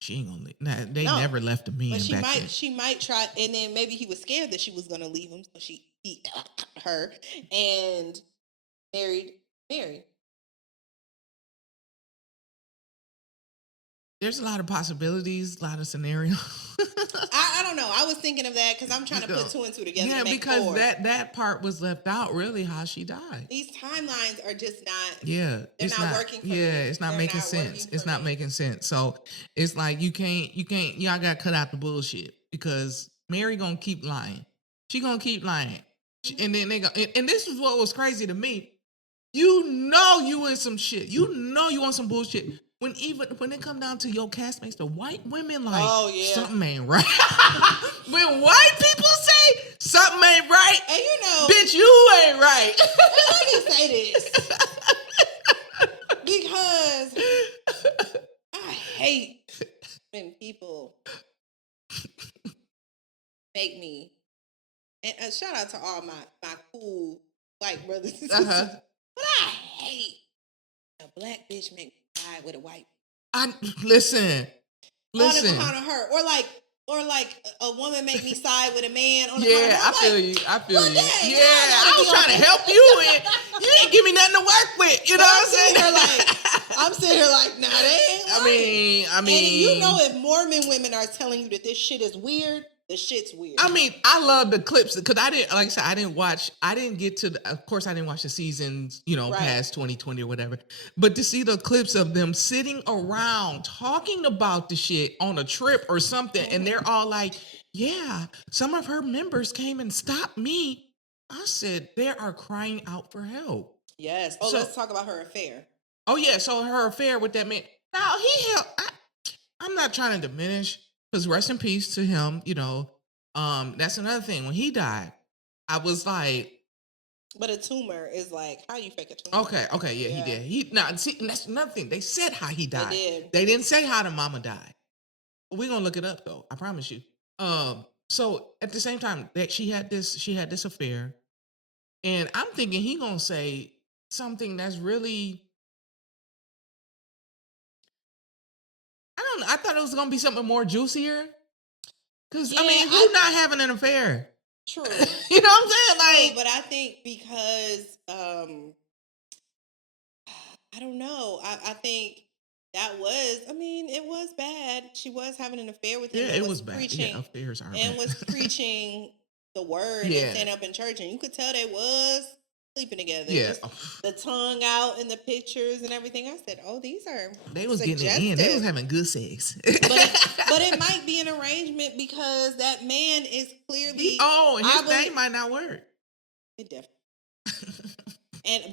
She ain't gonna leave. Nah, they never left a man. But she might try, and then maybe he was scared that she was gonna leave him, so he her and married Mary. there's a lot of possibilities, a lot of scenarios. I don't know. I was thinking of that because I'm trying to put two and two together. Yeah, to make because four. that part was left out. Really, how she died. These timelines are just not. Yeah, they're not working. For me. It's not making sense. It's not making sense. So it's like you can't. Y'all got to cut out the bullshit because Mary gonna keep lying. She gonna keep lying, and then they go. And this is what was crazy to me. You know you in some shit. You know you on some bullshit. When it come down to your castmates, the white women like, something ain't right. When white people say something ain't right, and you know, bitch, you ain't right. Let me say this because I hate when people make me. And shout out to all my cool white brothers and sisters. But I hate a black bitch make me side with a white. Listen. On account of her, or like a woman make me side with a man. I feel you. Yeah, I was trying to help you, and you ain't give me nothing to work with. You know what I'm saying? I'm sitting here like, nah, they ain't. I mean, and you know, if Mormon women are telling you that this shit is weird. The shit's weird. I mean, I love the clips because I didn't watch the seasons, past 2020 or whatever. But to see the clips of them sitting around talking about the shit on a trip or something, and they're all like, yeah, some of her members came and stopped me. I said, they are crying out for help. Yes. Oh, so, let's talk about her affair. Oh, yeah. So her affair with that man. Now, I'm not trying to diminish. Because rest in peace to him, that's another thing. When he died, I was like... But a tumor is like, how you fake a tumor? Okay, yeah, he did. That's another thing. They said how he died. They did. They didn't say how the mama died. We're going to look it up, though. I promise you. So, at the same time, that she had this affair, and I'm thinking he going to say something that's really... I thought it was going to be something more juicier. Because, who's not having an affair? True. You know what I'm saying? But I think because, I don't know. I think that was, it was bad. She was having an affair with him. Yeah, it was bad. Yeah, affairs are bad. And was preaching the word and standing up in church. And you could tell they was sleeping together. Yeah. The tongue out in the pictures and everything. I said, they was getting it in. They was having good sex. but it might be an arrangement because that man is clearly... and his thing might not work. It definitely...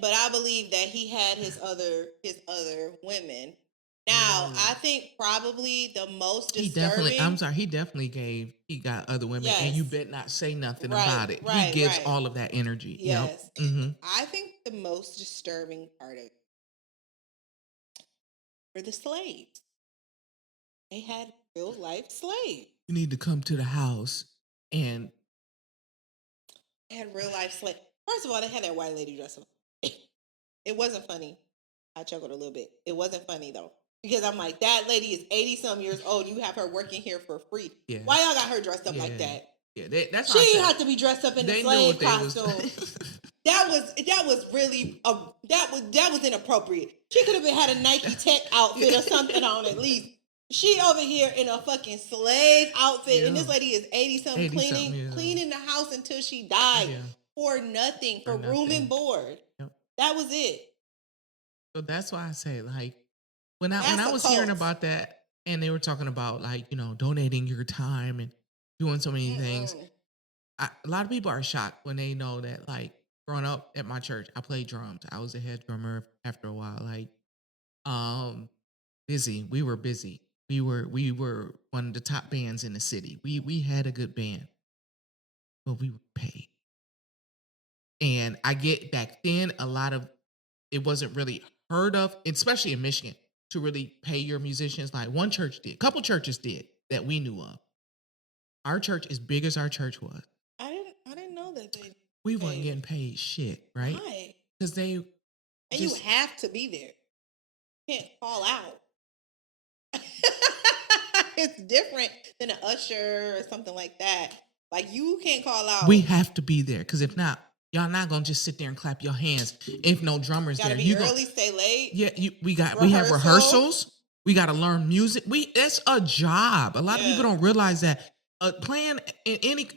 But I believe that he had his other women. Now, I think probably the most disturbing... He got other women, and you bet not say nothing about it. Right, he gives all of that energy. Yes. Yep. Mm-hmm. I think the most disturbing part of it were the slaves. They had real life slaves. You need to come to the house and... They had real life slaves. First of all, they had that white lady dress up. It wasn't funny. I chuckled a little bit. It wasn't funny, though. Because I'm like, that lady is 80-some years old. You have her working here for free. Yeah. Why y'all got her dressed up like that? Yeah, that's she didn't have to be dressed up in a slave costume. That was really that was inappropriate. She could have had a Nike Tech outfit or something on at least. She over here in a fucking slave outfit, and this lady is 80-something cleaning the house until she died for nothing, for room and board. Yep. That was it. So that's why I say, like, when I was hearing about that, and they were talking about, like, donating your time and doing so many things, a lot of people are shocked when they know that, like, growing up at my church, I played drums. I was a head drummer after a while. Like, busy. We were busy. We were one of the top bands in the city. We had a good band, but we were paid. And I get back then, it wasn't really heard of, especially in Michigan, to really pay your musicians. Like one church did, a couple churches did that we knew of. Our church, as big as our church was, I didn't know that we weren't getting paid shit, right? Why? Because you have to be there. You can't fall out. It's different than an usher or something like that. Like, you can't call out. We have to be there, because if not, y'all not gonna just sit there and clap your hands if no drummers there. You gotta be early, stay late. Yeah, we have rehearsals. We got to learn music. That's a job. A lot of people don't realize that. Playing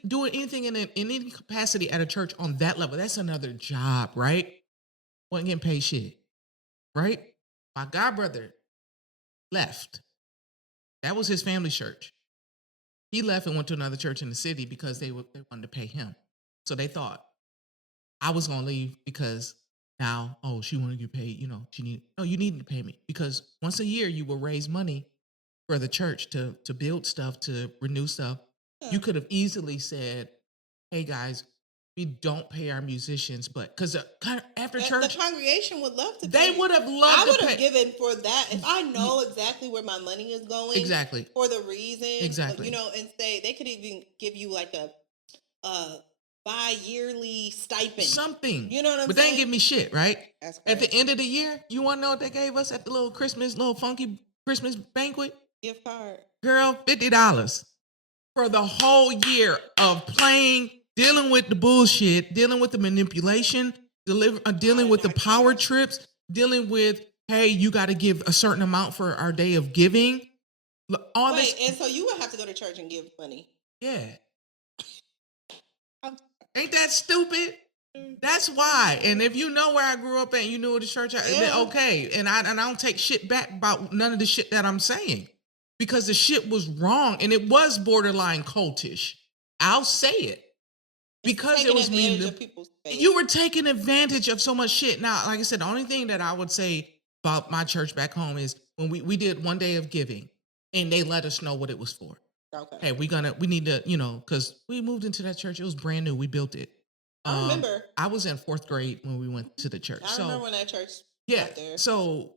doing anything in any capacity at a church on that level, that's another job, right? Wasn't getting paid shit, right? My godbrother left. That was his family church. He left and went to another church in the city because they wanted to pay him. So they thought I was gonna leave because now, she wanted to get paid. You needed to pay me because once a year you will raise money for the church to build stuff, to renew stuff. You could have easily said, "Hey guys, we don't pay our musicians," but because after church, the congregation would love to. They would have loved. I would have given for that if I know exactly where my money is going. Exactly for the reason. Exactly. And say they could even give you like a bi-yearly stipend, something. You know what I'm saying? But they ain't give me shit, right? That's at the end of the year. You want to know what they gave us at the little funky Christmas banquet? Gift card, girl, $50 for the whole year of playing, dealing with the bullshit, dealing with the manipulation, dealing with the power trips, dealing with, hey, you got to give a certain amount for our day of giving. And so you would have to go to church and give money. Yeah. Ain't that stupid? That's why. And if you know where I grew up at, you knew the church, okay. And I don't take shit back about none of the shit that I'm saying. Because the shit was wrong and it was borderline cultish. I'll say it. Because it was you were taking advantage of so much shit. Now, like I said, the only thing that I would say about my church back home is when we did one day of giving and they let us know what it was for. Okay. Hey, we need to, because we moved into that church. It was brand new. We built it. I remember. I was in 4th grade when we went to the church. I remember when that church got there. So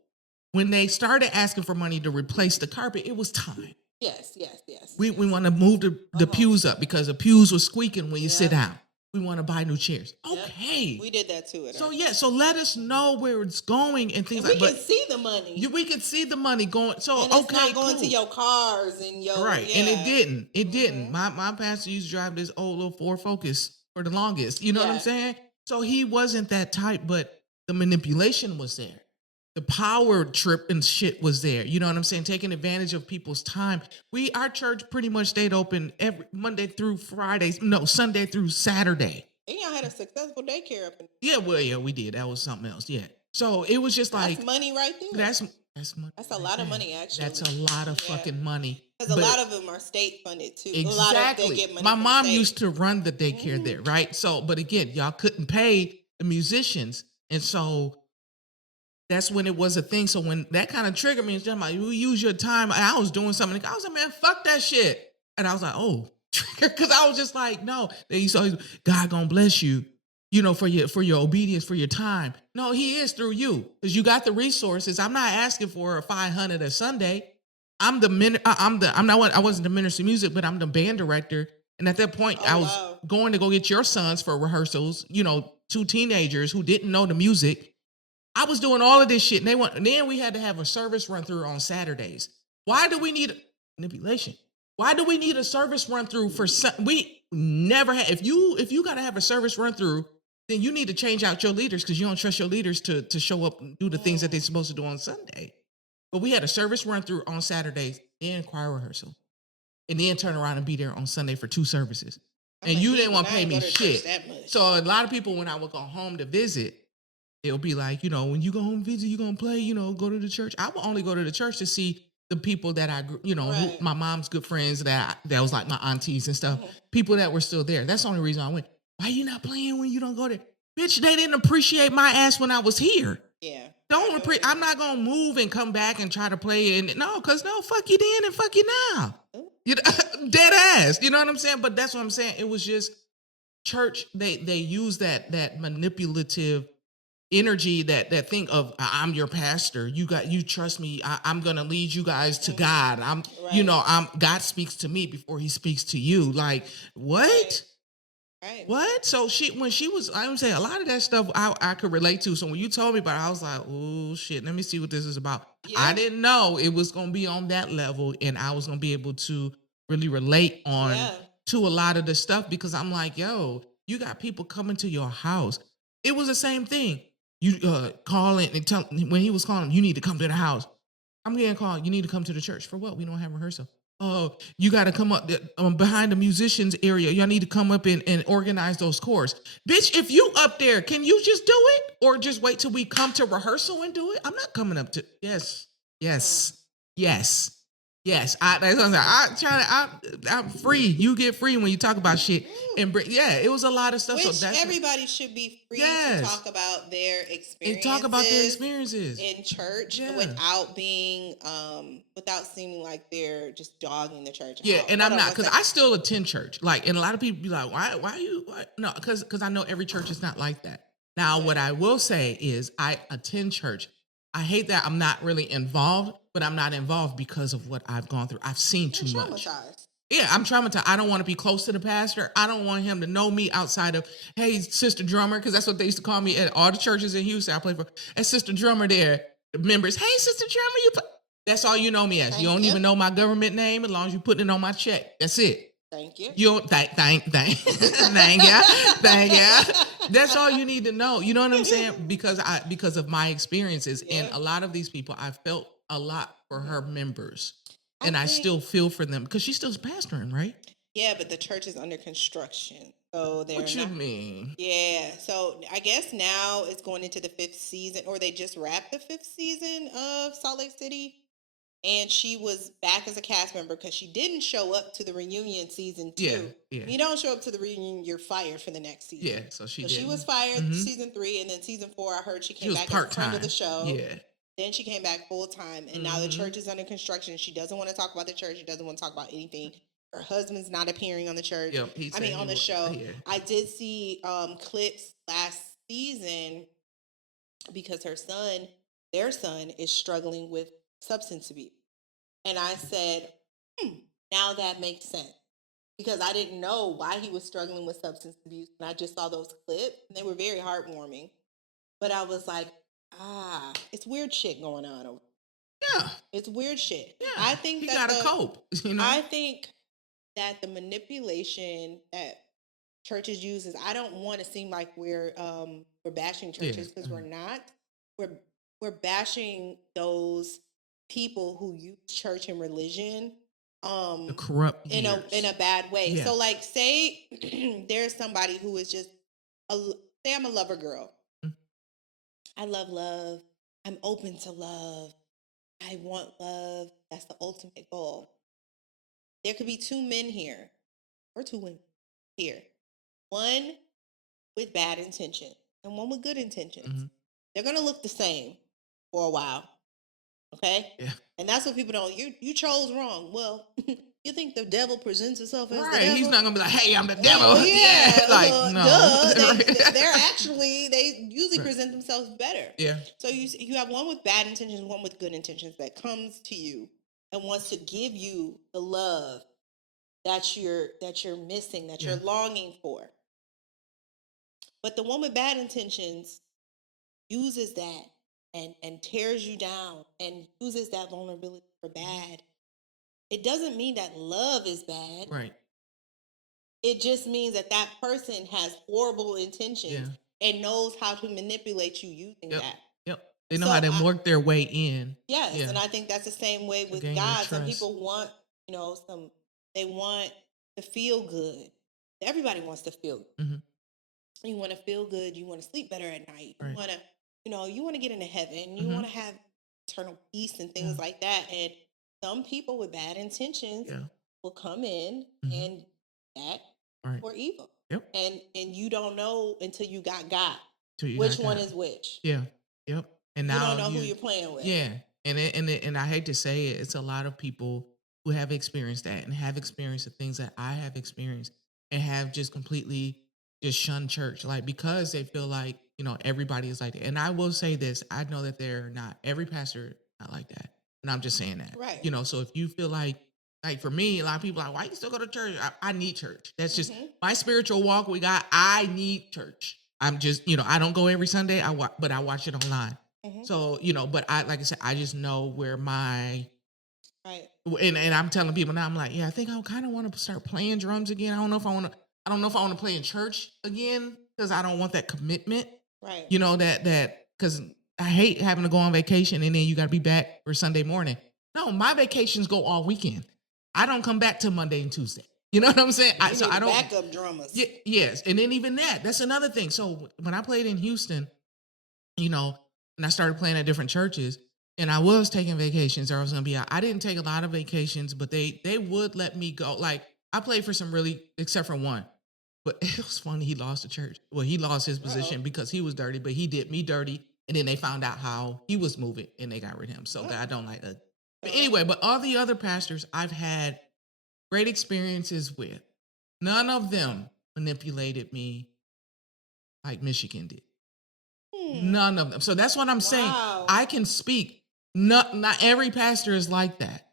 when they started asking for money to replace the carpet, it was time. Yes. We want to move the pews up because the pews were squeaking when you sit down. We want to buy new chairs. Okay. We did that too. So let us know where it's going and things like that. We can see the money. We can see the money going. So, and it's not going to your cars and your. Right. Yeah. And it didn't. It didn't. My pastor used to drive this old little Ford Focus for the longest. You know what I'm saying? So he wasn't that type, but the manipulation was there. The power trip and shit was there. You know what I'm saying? Taking advantage of people's time. Our church pretty much stayed open every Monday through Fridays. No, Sunday through Saturday. And y'all had a successful daycare up in. Yeah, we did. That was something else. Yeah. So it was just like. That's money right there. That's money. That's a lot of money, actually. That's a lot of fucking money. Because a lot of them are state funded too. Exactly. A lot of they get money. My mom used to run the daycare there, right? So, but again, y'all couldn't pay the musicians. And so that's when it was a thing. So when that kind of triggered me, it's just like, you use your time. I was doing something. I was like, man, fuck that shit. And I was like, oh, because I was just like, no. They used to always, God gonna bless you, for your obedience, for your time. No, he is through you because you got the resources. I'm not asking for a 500 a Sunday. I wasn't the minister of music, but I'm the band director. And at that point, I was going to go get your sons for rehearsals, 2 teenagers who didn't know the music. I was doing all of this shit, and then we had to have a service run through on Saturdays. Why do we need manipulation? Why do we need a service run through for we never had? If you got to have a service run through, then you need to change out your leaders because you don't trust your leaders to show up and do the things that they're supposed to do on Sunday. But we had a service run through on Saturdays and choir rehearsal, and then turn around and be there on Sunday for 2 services. And you didn't want to pay me shit. So a lot of people, when I would go home to visit, it'll be like, when you go home and visit, you're going to play, go to the church. I will only go to the church to see the people that who, my mom's good friends that was like my aunties and stuff, people that were still there. That's the only reason I went. Why you not playing when you don't go there? Bitch, they didn't appreciate my ass when I was here. Yeah. I'm not going to move and come back and try to play. Fuck you then and fuck you now. Dead ass. You know what I'm saying? But that's what I'm saying. It was just church. They use that manipulative energy, that thing of I'm your pastor. You trust me. I'm gonna lead you guys to God. God speaks to me before he speaks to you. Like what? Right. What? So when she was, I would say a lot of that stuff I could relate to. So when you told me about it, I was like, oh shit, let me see what this is about. Yeah. I didn't know it was gonna be on that level, and I was gonna be able to really relate to a lot of the stuff because I'm like, yo, you got people coming to your house. It was the same thing. You calling and tell when he was calling, you need to come to the house. I'm getting called. You need to come to the church. For what? We don't have rehearsal. Oh, you got to come up behind the musicians area. Y'all need to come up and organize those chords. Bitch, if you up there, can you just do it? Or just wait till we come to rehearsal and do it? I'm not coming up to, yes. That's what I'm free. You get free when you talk about shit. And it was a lot of stuff. Which so everybody should be free to talk about their experiences. In church without being without seeming like they're just dogging the church. Yeah, and I'm not, because I still attend church. Like, and a lot of people be like, why you? No, because I know every church is not like that. Now, what I will say is I attend church. I hate that I'm not really involved, but I'm not involved because of what I've gone through. I've seen too much. Yeah, I'm traumatized. I don't want to be close to the pastor. I don't want him to know me outside of, hey, Sister Drummer, because that's what they used to call me at all the churches in Houston I play for. As Sister Drummer there, the members, hey, Sister Drummer, that's all you know me as. You don't even know my government name as long as you put it on my check. That's it. Thank you. You don't thank you. That's all you need to know. You know what I'm saying? Because of my experiences, and a lot of these people, I felt a lot for her members, and I still feel for them because she's still pastoring, right? Yeah, but the church is under construction, so they're what you mean? Yeah, so I guess now it's going into the 5th season, or they just wrapped the 5th season of Salt Lake City. And she was back as a cast member because she didn't show up to the reunion season 2. Yeah. You don't show up to the reunion, you're fired for the next season. Yeah, so she was fired season 3, and then season 4, I heard she came back as a friend of the show. Yeah. Then she came back full time, and now the church is under construction. She doesn't want to talk about the church. She doesn't want to talk about anything. Her husband's not appearing on the church. Yep, on the show. Yeah. I did see clips last season because their son is struggling with substance abuse. And I said, now that makes sense. Because I didn't know why he was struggling with substance abuse. And I just saw those clips, and they were very heartwarming. But I was like, it's weird shit going on over there. Yeah. It's weird shit. Yeah. I think he gotta cope. You know? I think that the manipulation that churches use is, I don't want to seem like we're bashing churches, because we're not. We're bashing those people who use church and religion the corrupt in a bad way. Yeah. So like, say there's somebody who is just say I'm a lover girl. I love love. I'm open to love. I want love. That's the ultimate goal. There could be 2 men here, or 2 women here. One with bad intentions and one with good intentions. They're gonna look the same for a while. Okay? Yeah. And that's what people don't, you chose wrong. Well, you think the devil presents himself as the devil? He's not going to be like, hey, I'm the devil. Yeah. No. They're actually, they usually present themselves better. Yeah. So you have one with bad intentions, one with good intentions that comes to you and wants to give you the love that you're missing, that you're longing for. But the one with bad intentions uses that and tears you down and uses that vulnerability for bad. It doesn't mean that love is bad. Right. It just means that person has horrible intentions and knows how to manipulate you using that. Yep. They know how to work their way in. Yes, and I think that's the same way with God. Some people want, they want to feel good. Everybody wants to feel good. You want to feel good. You want to sleep better at night. You want to you want to get into heaven. You want to have eternal peace and things like that. And some people with bad intentions will come in and that for evil. Yep. And you don't know until you got which one is which. Yeah. Yep. And now you don't know who you're playing with. Yeah. And I hate to say it, it's a lot of people who have experienced that and have experienced the things that I have experienced and have just completely just shunned church, like, because they feel like, everybody is like that. And I will say this, I know that they're not, every pastor not like that. And I'm just saying that. Right. So if you feel like for me, a lot of people are like, why you still go to church? I need church. That's just my spiritual walk we got. I need church. I'm just, I don't go every Sunday, but I watch it online. So, but like I said, I just know where my, and I'm telling people now, I'm like, I think I kind of want to start playing drums again. I don't know if I want to play in church again, because I don't want that commitment. Right. That because I hate having to go on vacation and then you got to be back for Sunday morning. No, my vacations go all weekend. I don't come back till Monday and Tuesday. You know what I'm saying? I don't backup drummers. Yes, and then even that's another thing. So when I played in Houston, and I started playing at different churches, and I was taking vacations, or I was going to be out. I didn't take a lot of vacations, but they would let me go. Like I played for some except for one. But it was funny. He lost the church. Well, he lost his position because he was dirty, but he did me dirty. And then they found out how he was moving and they got rid of him. So God don't like that. But anyway, but all the other pastors I've had great experiences with, none of them manipulated me like Michigan did. None of them. So that's what I'm saying. I can speak. Not every pastor is like that.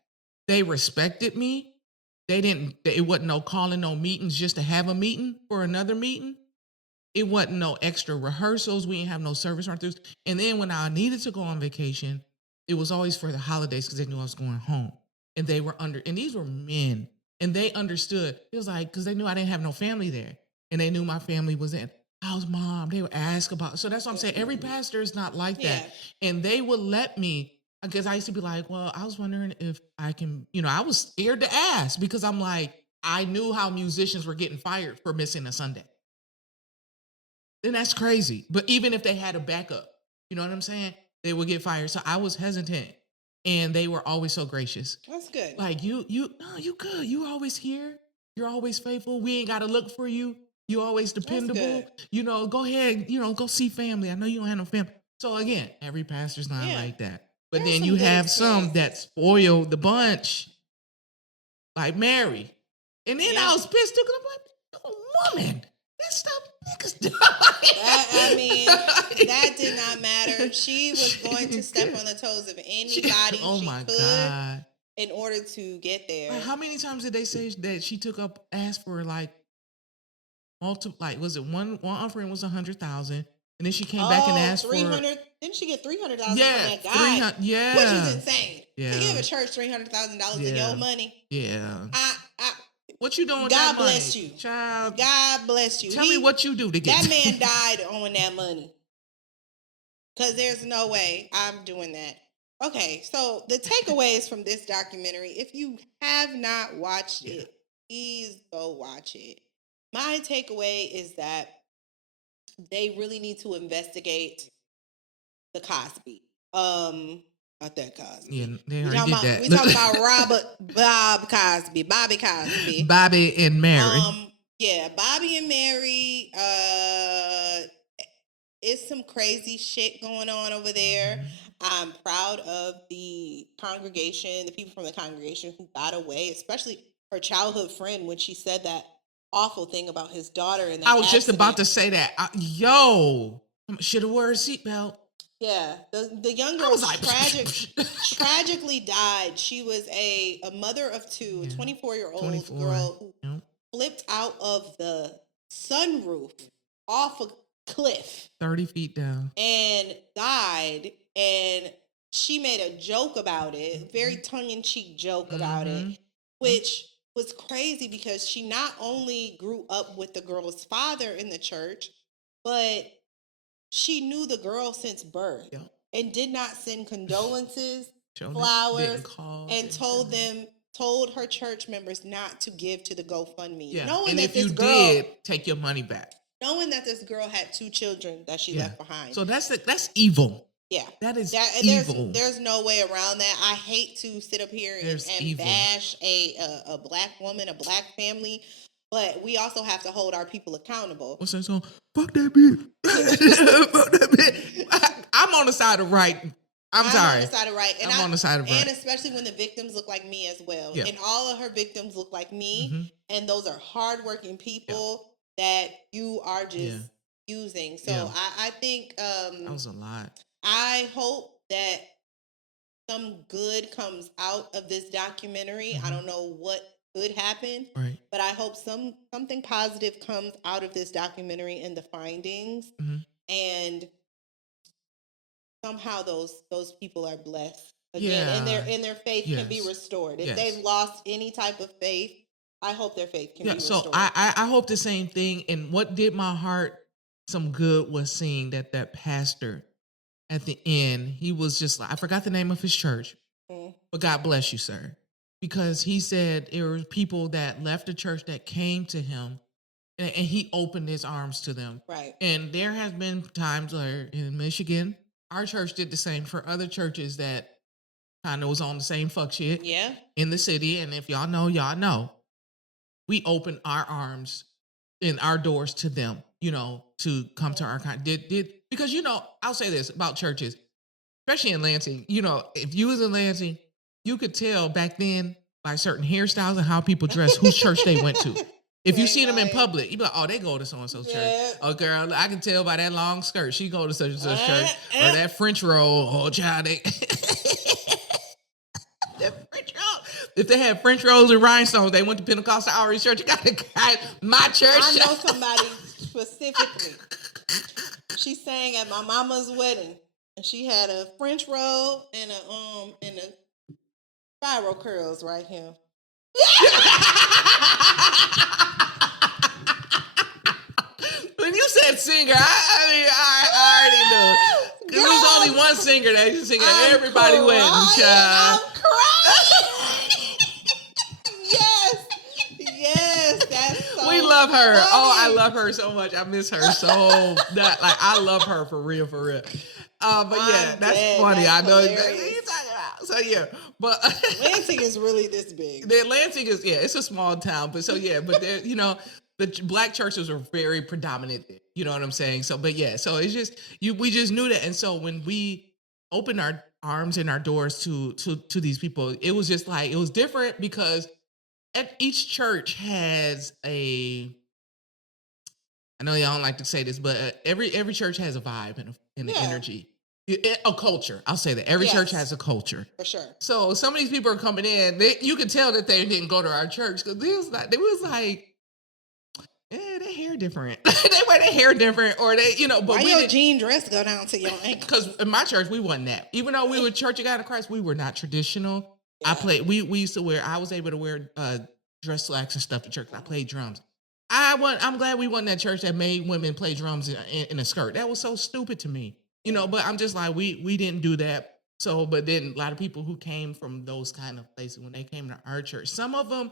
They respected me. It wasn't no calling no meetings just to have a meeting for another meeting. It wasn't no extra rehearsals. We didn't have no service run-throughs. And then when I needed to go on vacation, it was always for the holidays because they knew I was going home. And they were and these were men. And they understood. It was like, because they knew I didn't have no family there. And they knew my family was in. How's mom? They would ask about. So that's what I'm saying. Every pastor is not like that. And they would let me. Because I used to be like, well, I was wondering if I can, I was scared to ask because I'm like, I knew how musicians were getting fired for missing a Sunday. And that's crazy. But even if they had a backup, you know what I'm saying? They would get fired. So I was hesitant and they were always so gracious. That's good. Like you good. You always here. You're always faithful. We ain't got to look for you. You always dependable. Go ahead, go see family. I know you don't have no family. So again, every pastor's not like that. But then you have some that spoil the bunch, like Mary. And then I was pissed because I'm like, woman, that's stuff niggas do. That did not matter. She was going to step on the toes of anybody could in order to get there. Like, how many times did they say that she asked for like multiple, like, was it one offering was 100,000? And then she came back and asked 300. Didn't she get $300,000 from that guy? Which is insane. Yeah. To give a church $300,000 of your money. Yeah. What you doing with that money? God bless you. Child. God bless you. Tell me what you do to get that man died on that money. Because there's no way I'm doing that. Okay, so the takeaways from this documentary, if you have not watched it, please go watch it. My takeaway is that they really need to investigate the Cosby. Not that Cosby. Yeah, they already did that. We talking about Bobby Cosby. Bobby and Mary. Bobby and Mary. It's some crazy shit going on over there. I'm proud of the congregation, the people from the congregation who got away, especially her childhood friend when she said that awful thing about his daughter. And I was just about to say that. Should have wore a seatbelt. Yeah, the young girl tragically died. She was a mother of two, a 24-year-old girl who flipped out of the sunroof off a cliff 30 feet down and died. And she made a joke about it, very tongue-in-cheek joke about it, which was crazy because she not only grew up with the girl's father in the church, but she knew the girl since birth and did not send condolences, flowers, and told her church members not to give to the GoFundMe. Yeah. Knowing that this girl did, take your money back. Knowing that this girl had 2 children that she left behind. So that's evil. Yeah. That is evil. There's no way around that. I hate to sit up here and bash a black woman, a black family, but we also have to hold our people accountable. What's that song? Fuck that bitch. Fuck that bitch. I'm on the side of right. I'm sorry. On the side of right. And I'm on the side of right. And especially when the victims look like me as well. Yeah. And all of her victims look like me. And those are hardworking people that you are just using. So I think... that was a lot. I hope that some good comes out of this documentary. I don't know what could happen, but I hope something positive comes out of this documentary and the findings, and somehow those people are blessed again, and their faith can be restored. If they've lost any type of faith, I hope their faith can be restored. So I hope the same thing. And what did my heart some good was seeing that pastor at the end, he was just like, I forgot the name of his church, but God bless you, sir. Because he said there were people that left the church that came to him and he opened his arms to them. Right. And there has been times where in Michigan, our church did the same for other churches that kind of was on the same fuck shit in the city. And if y'all know, y'all know. We opened our arms and our doors to them, you know, to come to our kind. Because, you know, I'll say this about churches, especially in Lansing, you know, if you was in Lansing, you could tell back then by certain hairstyles and how people dress, whose church they went to. If you see them in public, you be like, oh, they go to so-and-so's church. Oh, girl, I can tell by that long skirt. She go to such and such church. Or that French roll. Oh, child, they... that French roll. If they had French rolls and rhinestones, they went to Pentecostal Outreach Church. You got to guide my church. I know somebody specifically. She sang at my mama's wedding. And she had a French roll and a spiral curls right here. When you said singer, I already knew. There was only one singer that you sing at everybody wedding, child. I'm crying. Yes, that's so we love her. funny. Oh, I love her so much. I miss her so that like I love her for real. But yeah, that's funny. That's I know exactly what you're talking about. So yeah, but Lansing is really this big. The Lansing is it's a small town, but so yeah, but there, you know, the black churches are very predominant. You know what I'm saying? So, but yeah, so it's just we just knew that, and so when we opened our arms and our doors to these people, it was just like it was different because each church has I know y'all don't like to say this, but every church has a vibe and an energy. A culture. I'll say that every church has a culture for sure. So some of these people are coming in. You can tell that they didn't go to our church because they was like, their hair different. They wear their hair different, or they, you know. But why your jean dress go down to your ankle? Because in my church we wasn't that. Even though we were Church of God in Christ, we were not traditional. Yeah. We used to wear. I was able to wear dress slacks and stuff to church. I played drums. I'm glad we wasn't that church that made women play drums in a skirt. That was so stupid to me. You know, but I'm just like, we didn't do that. So, but then a lot of people who came from those kind of places, when they came to our church, some of them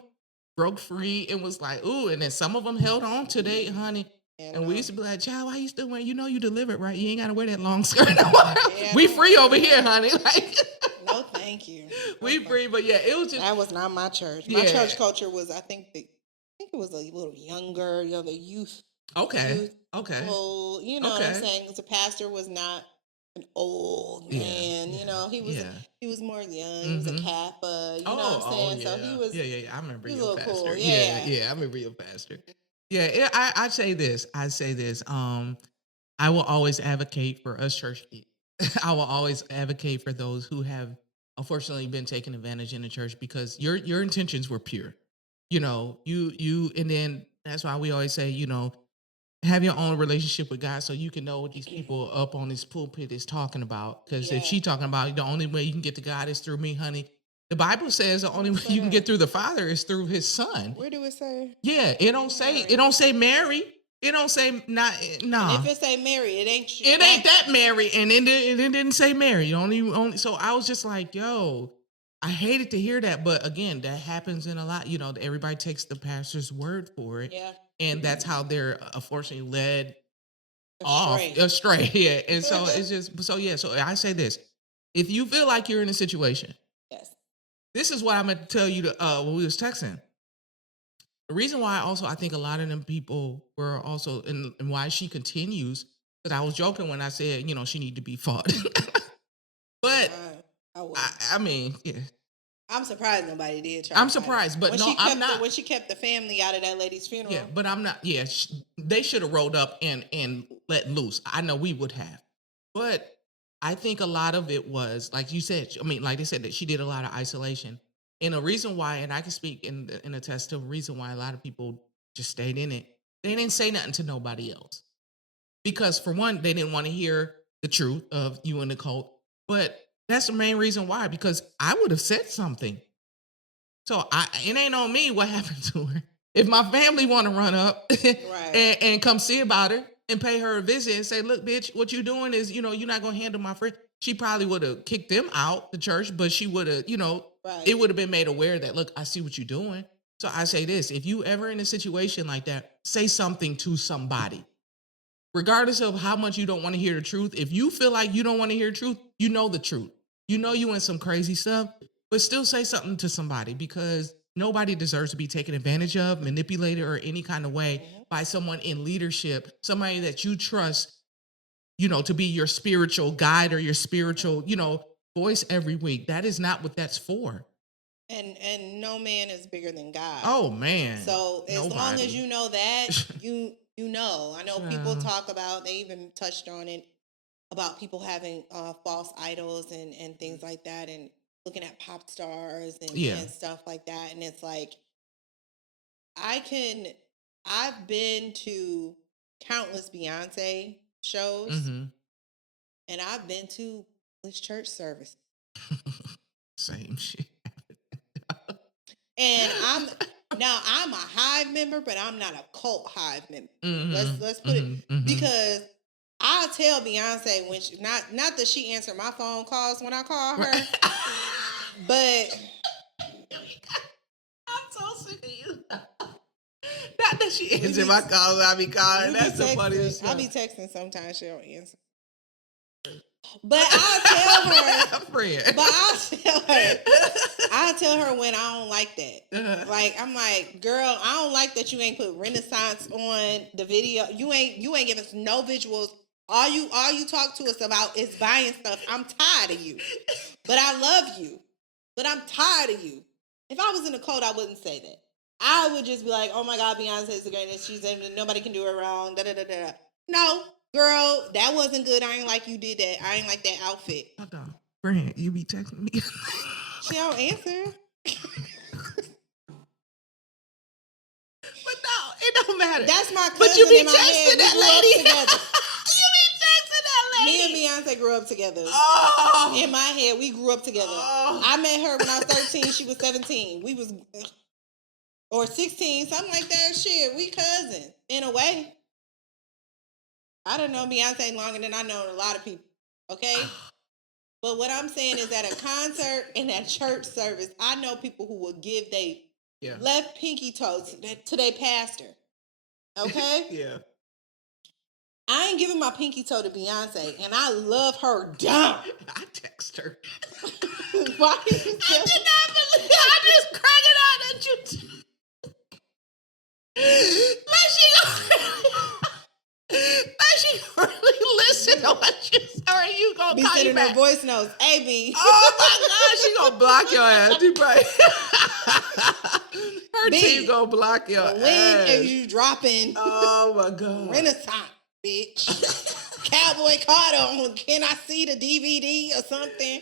broke free and was like, ooh, and then some of them held on to they, honey. And we used to be like, child, why you still wearing, you know you delivered, right? You ain't got to wear that long skirt. We free over here, honey. Like, no, thank you. We free, but yeah, it was just. That was not my church. My church culture was, I think it was a little younger, the youth. Okay. Okay. Well, you know what I'm saying? The pastor was not an old man. You know, he was more young. He was a Kappa. You know what I'm saying? So he was. Yeah. I remember your pastor. Cool. Yeah. I remember your pastor. Yeah. I say this. I will always advocate for us church kids. I will always advocate for those who have unfortunately been taken advantage in the church because your intentions were pure. You know, and then that's why we always say, you know, have your own relationship with God so you can know what these people up on this pulpit is talking about. Because if she talking about the only way you can get to God is through me, honey. The Bible says the only way you can get through the Father is through His Son. Where do it say? Yeah, it don't say Mary. It don't say not. No. If it say Mary, it ain't. It ain't that Mary, and it didn't say Mary. Only. So I was just like, yo, I hated to hear that, but again, that happens in a lot. You know, everybody takes the pastor's word for it. Yeah. And that's how they're unfortunately led astray. Yeah. And so it's just, so I say this. If you feel like you're in a situation, this is what I'm going to tell you when we was texting. The reason why also I think a lot of them people were also, and why she continues, because I was joking when I said, you know, she need to be fought. But I mean, yeah. I'm surprised nobody did try. I'm surprised, but no, I'm not. When she kept the family out of that lady's funeral. Yeah, but I'm not. Yeah, they should have rolled up and let loose. I know we would have. But I think a lot of it was, like you said, I mean, like they said, that she did a lot of isolation. And a reason why, and I can speak and attest to a reason why a lot of people just stayed in it, they didn't say nothing to nobody else. Because for one, they didn't want to hear the truth of you and the cult. But that's the main reason why, because I would have said something. So it ain't on me what happened to her. If my family want to run up and come see about her, and pay her a visit and say, look, bitch, what you doing is, you're not going to handle my friend. She probably would have kicked them out the church, but she would have, it would have been made aware that, look, I see what you're doing. So I say this, if you ever in a situation like that, say something to somebody. Regardless of how much you don't want to hear the truth, if you feel like you don't want to hear the truth, you know the truth. You know you in some crazy stuff, but still say something to somebody, because nobody deserves to be taken advantage of, manipulated, or any kind of way by someone in leadership, somebody that you trust, to be your spiritual guide or your spiritual, voice every week. That is not what that's for. And no man is bigger than God. Oh, man. So as long as you know that, you know. I know people talk about, they even touched on it, about people having false idols and things like that, and looking at pop stars and stuff like that. And it's like, I've been to countless Beyonce shows, and I've been to this church service. Same shit. And I'm a Hive member, but I'm not a cult Hive member. Let's put it, because I'll tell Beyonce when she, not that she answered my phone calls when I call her, but I'm so sick of you. Not that she answered my calls, I be calling. That's the funniest stuff. I'll be texting sometimes, she don't answer. But I'll tell her. I'll tell her when I don't like that. Like, I'm like, girl, I don't like that you ain't put Renaissance on the video. You ain't give us no visuals. All you talk to us about is buying stuff. I'm tired of you. But I love you. But I'm tired of you. If I was in a cult, I wouldn't say that. I would just be like, oh my God, Beyonce is the greatest. Nobody can do her wrong. Da da da da. No. Girl, that wasn't good. I ain't like you did that. I ain't like that outfit. Hold on. Brand, you be texting me. She don't answer. But no, it don't matter. That's my cousin. But you be in my texting head. that lady. You be texting that lady. Me and Beyonce grew up together. Oh. In my head, we grew up together. Oh. I met her when I was 13. She was 17. We was, or 16, something like that. Shit, we cousins in a way. I don't know Beyonce longer than I know a lot of people, okay? But what I'm saying is, at a concert and at church service, I know people who will give their left pinky toe to their pastor, okay? Yeah. I ain't giving my pinky toe to Beyonce, and I love her down. I text her. Why? I did not believe. I just cracking out at you. Like she really listen to what you say. Or you gonna be call you back? Her voice notes, AB. Oh my God, she gonna block your ass. You right. Her team gonna block your ass. When are you dropping? Oh my God. Renaissance, bitch. Cowboy Carter on Can I See the DVD or something?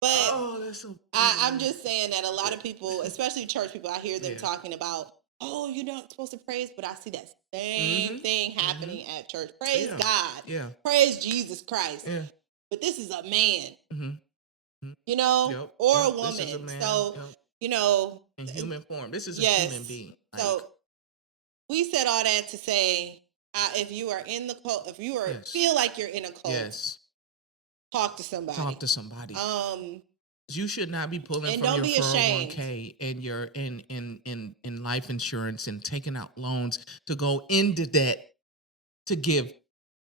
But that's so I'm just saying that a lot of people, especially church people, I hear them talking about, oh, you're not supposed to praise, but I see that same thing happening at church. Praise God. Yeah. Praise Jesus Christ. Yeah. But this is a man, or a woman. So, in human form. This is a human being. So we said all that to say, if you are in the cult, if you feel like you're in a cult, talk to somebody. You should not be pulling from your 401k and your in life insurance and taking out loans to go into debt to give.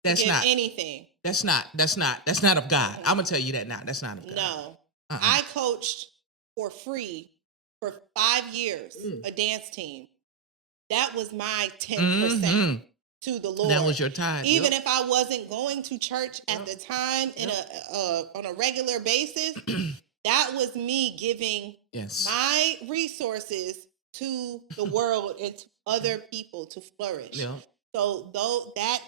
That's not anything. That's not of God. I'm gonna tell you that now. That's not of God. No. I coached for free for 5 years a dance team. That was my 10% to the Lord. That was your tithe. Even if I wasn't going to church at the time on a regular basis. That was me giving my resources to the world and to other people to flourish. Yeah. So that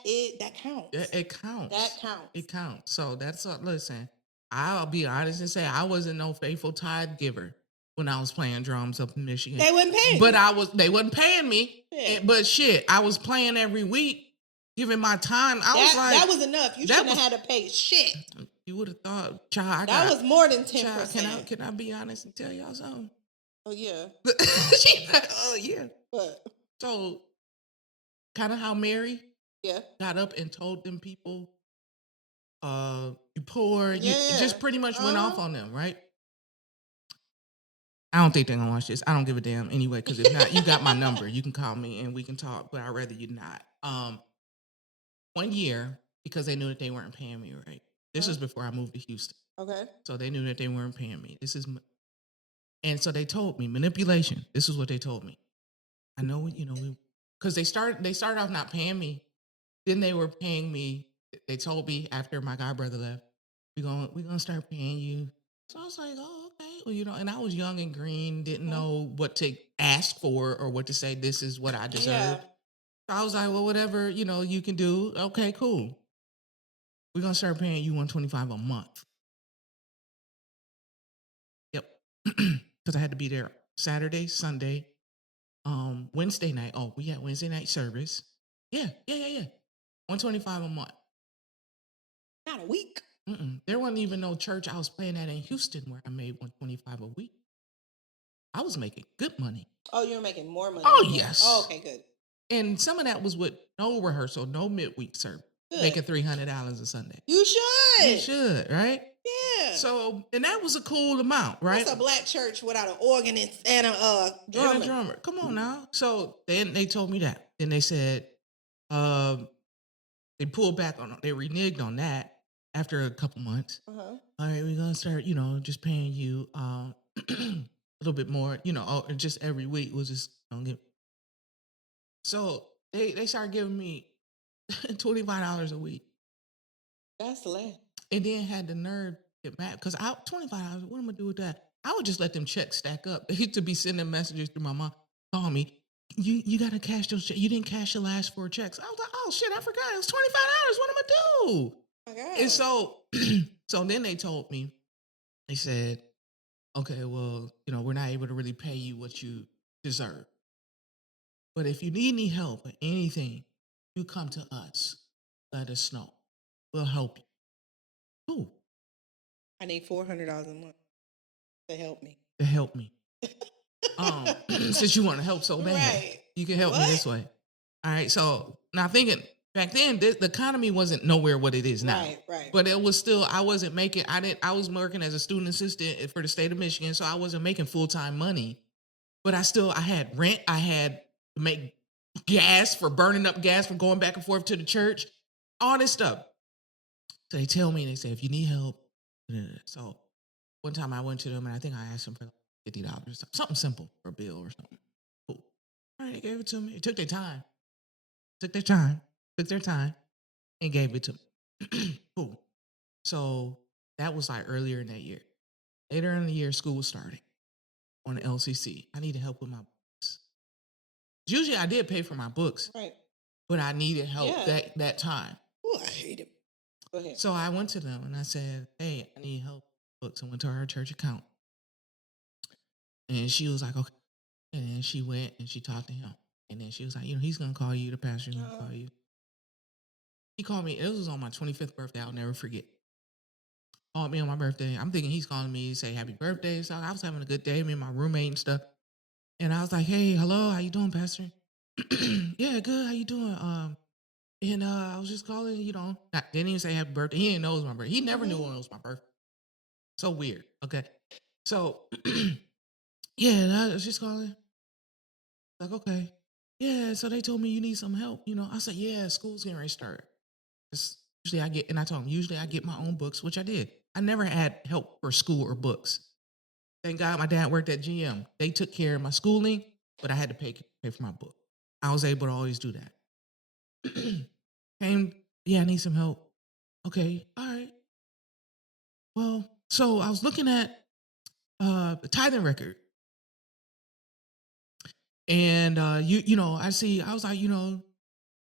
counts. It counts. That counts. It counts. So that's listen, I'll be honest and say I wasn't no faithful tithe giver when I was playing drums up in Michigan. They wouldn't pay me. But they wasn't paying me. Yeah. But shit, I was playing every week, giving my time. That was enough. You shouldn't have had to pay shit. You would have thought, child. That was more than 10%. Can I be honest and tell y'all something? Oh yeah. She's like, oh yeah. What? So, kind of how Mary got up and told them people, you poor, you Yeah. just pretty much went off on them, right? I don't think they're gonna watch this. I don't give a damn anyway, because if not, you got my number. You can call me and we can talk, but I'd rather you not. 1 year, because they knew that they weren't paying me right. This was before I moved to Houston. Okay. So they knew that they weren't paying me. And so they told me manipulation. This is what they told me. I know, because they started off not paying me. Then they were paying me. They told me after my god brother left, we're gonna start paying you. So I was like, oh, okay. Well, and I was young and green, didn't know what to ask for or what to say. This is what I deserve. Yeah. So I was like, well, whatever, you can do. Okay, cool. We're gonna start paying you $125 a month. Yep. Because I had to be there Saturday, Sunday, Wednesday night. Oh, we had Wednesday night service. Yeah. $125 a month. Not a week. There wasn't even no church I was playing at in Houston where I made $125 a week. I was making good money. Oh, you were making more money. Oh, yes. Oh, okay, good. And some of that was with no rehearsal, no midweek service. Good. Making $300 a Sunday. You should. You should, right? Yeah. So, and that was a cool amount, right? That's a black church without an organist and a drummer. And a drummer. Come on now. So then they told me that. Then they said, they pulled back on, they reneged on that after a couple months. All right, we're gonna start, just paying you a little bit more, just every week was just so they started giving me $25 a week. That's less. And then had the nerve to get mad because $25, what am I gonna do with that? I would just let them checks stack up. They used to be sending messages through my mom, call me. You gotta cash those checks. You didn't cash your last 4 checks. I was like, oh shit, I forgot. It was $25. What am I do? Okay. And so then they told me, they said, okay, well, we're not able to really pay you what you deserve. But if you need any help or anything, you come to us. Let us know. We'll help you. Cool. I need $400 a month to help me. Since you want to help so bad, right. You can help me this way. All right. So now thinking back then, the economy wasn't nowhere what it is now. Right. But it was still, I wasn't making, I was working as a student assistant for the state of Michigan. So I wasn't making full-time money, but I had rent. I had to make gas for burning up gas for going back and forth to the church, all this stuff. So they tell me, they say, if you need help. So one time I went to them and I think I asked them for $50, something simple for a bill or something. Cool. All right, they gave it to me. It took their time. Took their time and gave it to me. Cool. So that was like earlier in that year. Later in the year, school was starting on the LCC. I needed help with my books. Usually I did pay for my books, right? But I needed help that time. Oh, I hate it. Go ahead. So I went to them and I said, hey, I need help with books. I went to her church account. And she was like, okay. And then she went and she talked to him. And then she was like, he's going to call you, the pastor's going to call you. He called me. It was on my 25th birthday. I'll never forget. Called me on my birthday. I'm thinking he's calling me to say happy birthday. So I was having a good day, me and my roommate and stuff. And I was like, hey, hello, how you doing, Pastor? Yeah, good. How you doing? And I was just calling, didn't even say happy birthday. He didn't know it was my birthday. He never knew when it was my birthday. So weird. Okay. So, yeah, I was just calling. Like, okay. Yeah, so they told me you need some help. I said, yeah, school's getting ready to start. Usually I told them, usually I get my own books, which I did. I never had help for school or books. Thank God my dad worked at GM. They took care of my schooling, but I had to pay for my book. I was able to always do that. I need some help. Okay, all right. Well, so I was looking at the tithing record. And I was like,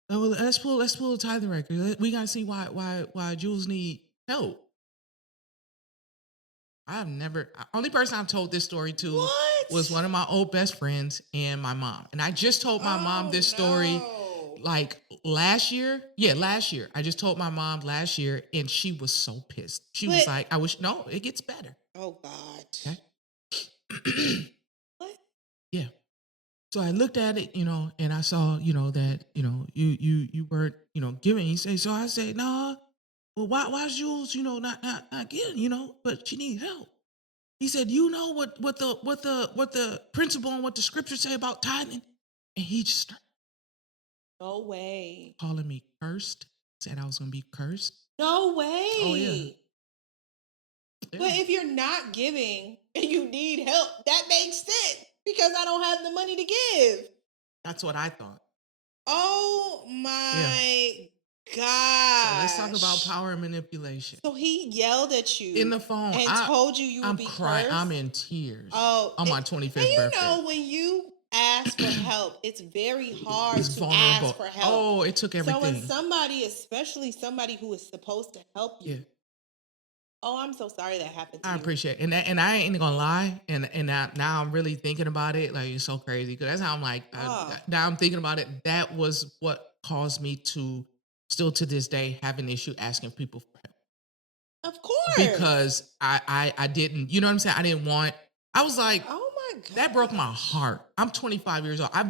let's pull the tithing record. We gotta see why Jules need help. Only person I've told this story to was one of my old best friends and my mom. And I just told my mom this story like last year. Yeah, last year. I just told my mom last year and she was so pissed. She was like, it gets better. Oh God. Okay. What? Yeah. So I looked at it, and I saw, that, you weren't, giving. He said, so I said, no, well, why's Jules, not getting, but she needs help. He said, you know what the principle and what the scriptures say about tithing? And he just started no way calling me cursed, said I was going to be cursed. No way. Oh, yeah. But if you're not giving and you need help, that makes sense because I don't have the money to give. That's what I thought. Oh my gosh. So let's talk about power and manipulation. So he yelled at you in the phone and told you would be crying. cursed? I'm in tears. Oh, on my 25th birthday. When you ask for help, it's very hard to vulnerable. ask for help. Oh, it took everything. So when somebody, especially somebody who is supposed to help you, oh, I'm so sorry that happened to you. I appreciate it. And I ain't gonna lie. And now I'm really thinking about it. Like, it's so crazy. Because that's how I'm like, now I'm thinking about it. That was what caused me to still to this day have an issue asking people for help. Of course. Because I didn't, you know what I'm saying? I was like, oh my God. That broke my heart. I'm 25 years old. I've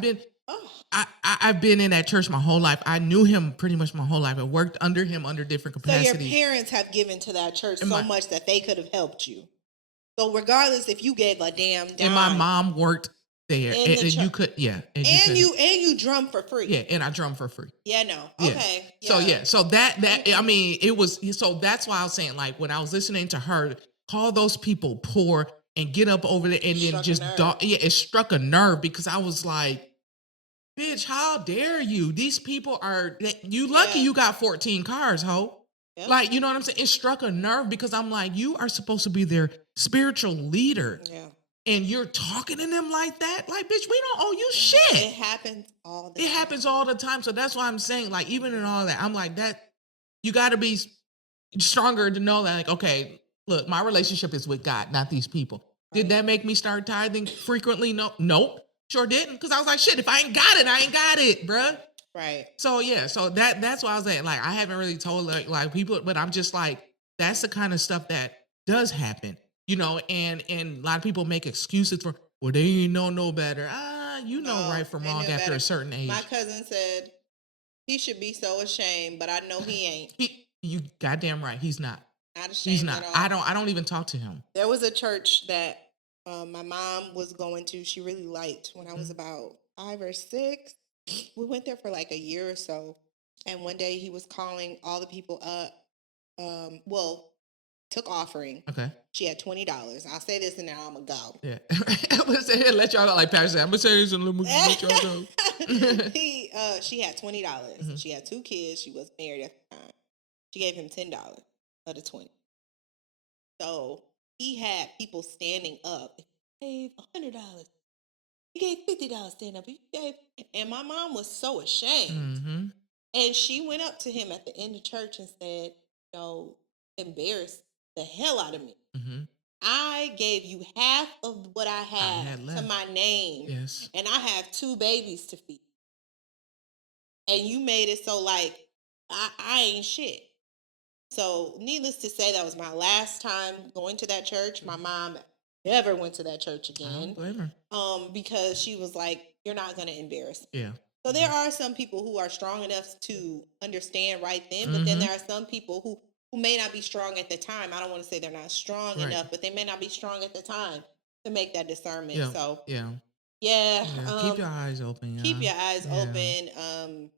been in that church my whole life. I knew him pretty much my whole life. I worked under him under different capacities. So your parents have given to that church so much that they could have helped you. So regardless if you gave a damn dime. And my mom worked there. And you could, And you drum for free. Yeah, and I drum for free. Yeah, no. Okay. Yeah. So that I mean, it was, so that's why I was saying, like, when I was listening to her call those people poor and get up over there and then just, it struck a nerve because I was like, bitch, how dare you? These people are, you lucky you got 14 cars, ho. Yep. Like, you know what I'm saying? It struck a nerve because I'm like, you are supposed to be their spiritual leader. Yeah. And you're talking to them like that? Like, bitch, we don't owe you shit. It happens all the time. It happens all the time. So that's why I'm saying, like, even in all that, I'm like, that, you got to be stronger to know that, like, okay, look, my relationship is with God, not these people. Right. Did that make me start tithing frequently? No. Nope. Sure didn't. Because I was like, shit, if I ain't got it, I ain't got it, bruh. Right. So, yeah. So that's why I was saying, like, I haven't really told, like people, but I'm just like, that's the kind of stuff that does happen. And a lot of people make excuses for, well, they ain't know no better. Right from wrong after a certain age. My cousin said he should be so ashamed, but I know he ain't. You goddamn right, he's not. Not ashamed. He's not. At all. I don't even talk to him. There was a church that my mom was going to. She really liked when I was about 5 or 6. We went there for like a year or so, and one day he was calling all the people up. Took offering. Okay. She had $20. I'll say this and now I'm gonna go. Yeah. I'm gonna say here, let y'all go. Like Pastor said, I'm gonna say this and let y'all go. She had $20. Mm-hmm. She had 2 kids. She was married at the time. She gave him $10 of the 20. So he had people standing up. He gave $100. He gave $50 stand up. And my mom was so ashamed. Mm-hmm. And she went up to him at the end of church and said, embarrassed the hell out of me. Mm-hmm. I gave you half of what I had to my name. Yes. And I have 2 babies to feed. And you made it so like I ain't shit. So needless to say, that was my last time going to that church. My mom never went to that church again. I don't blame her. Because she was like, you're not gonna embarrass me. Yeah. So there are some people who are strong enough to understand right then, but then there are some people who may not be strong at the time. I don't want to say they're not strong enough, but they may not be strong at the time to make that discernment. Yeah. So keep your eyes open. Keep your eyes open.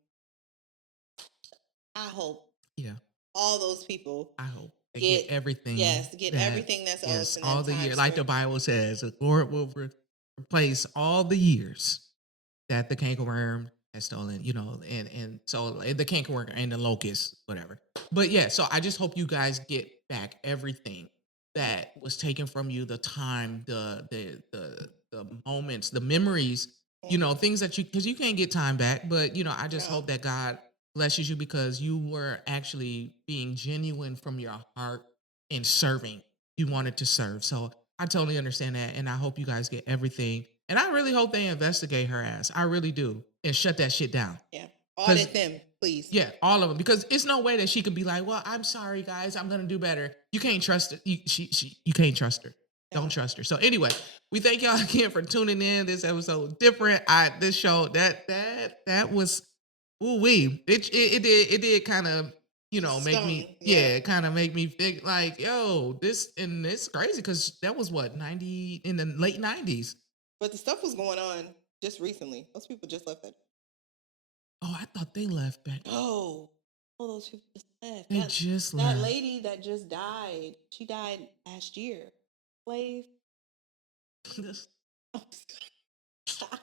I hope. Yeah. All those people. I hope they get everything. Yes, get everything that's owed. All the years, like the Bible says, the Lord will replace all the years that the cankerworm has stolen, and so the cankerworm and the locust, whatever. But yeah, so I just hope you guys get back everything that was taken from you, the time, the moments, the memories, things that because you can't get time back, but I just hope that God blesses you because you were actually being genuine from your heart and serving. You wanted to serve. So I totally understand that. And I hope you guys get everything. And I really hope they investigate her ass. I really do. And shut that shit down. Yeah. Audit them, please. Yeah, all of them. Because it's no way that she could be like, well, I'm sorry, guys. I'm going to do better. You can't trust it. You can't trust her. Don't trust her. So anyway, we thank y'all again for tuning in. This episode was different. This show that was it did kind of make me kind of make me think like this, and it's crazy because that was what 90 in the late 90s. But the stuff was going on just recently. Those people just left that. Oh, I thought they left back. Oh, those people just left. They just left. That lady that just died. She died last year. Slave. I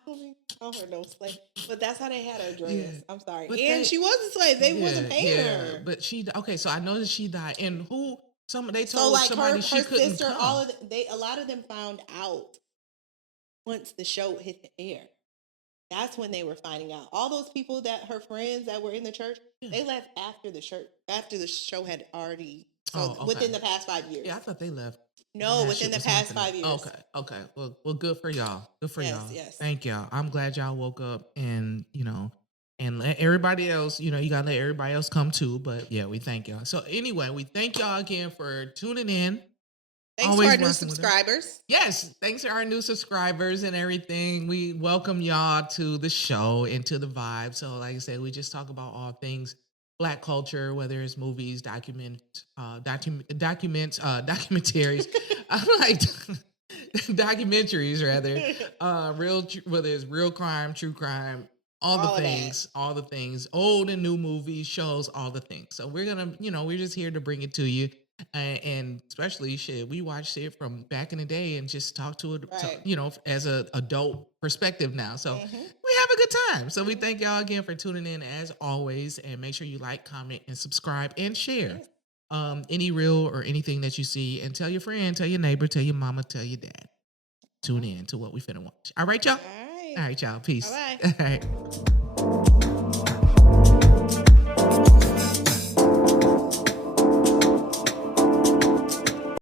don't call her no slave, but that's how they had her dressed. Yeah. I'm sorry, and she was a slave. They wasn't paying her. But so I know that she died, and they told somebody she couldn't sister, come. A lot of them found out once the show hit the air. That's when they were finding out. All those people her friends that were in the church, they left after the show had already. Within the past 5 years. Yeah, I thought they left. No, within the past 5 years. Okay. Well, good for y'all. Good for y'all. Yes. Thank y'all. I'm glad y'all woke up and and let everybody else. You gotta let everybody else come too. But yeah, we thank y'all. So anyway, we thank y'all again for tuning in. Thanks to our new subscribers. Yes, thanks to our new subscribers and everything. We welcome y'all to the show and to the vibe. So, like I said, we just talk about all things Black culture, whether it's movies, documentaries. Documentaries rather. Whether it's real crime, true crime, all the things, old and new movies, shows, all the things. So we're gonna, we're just here to bring it to you. And especially we watched it from back in the day and just talk to it, as an adult perspective now. So we have a good time. So we thank y'all again for tuning in as always, and make sure you like, comment, and subscribe and share any reel or anything that you see, and tell your friend, tell your neighbor, tell your mama, tell your dad. Tune in to what we finna watch. All right, y'all. All right, y'all. Peace. Bye. All right.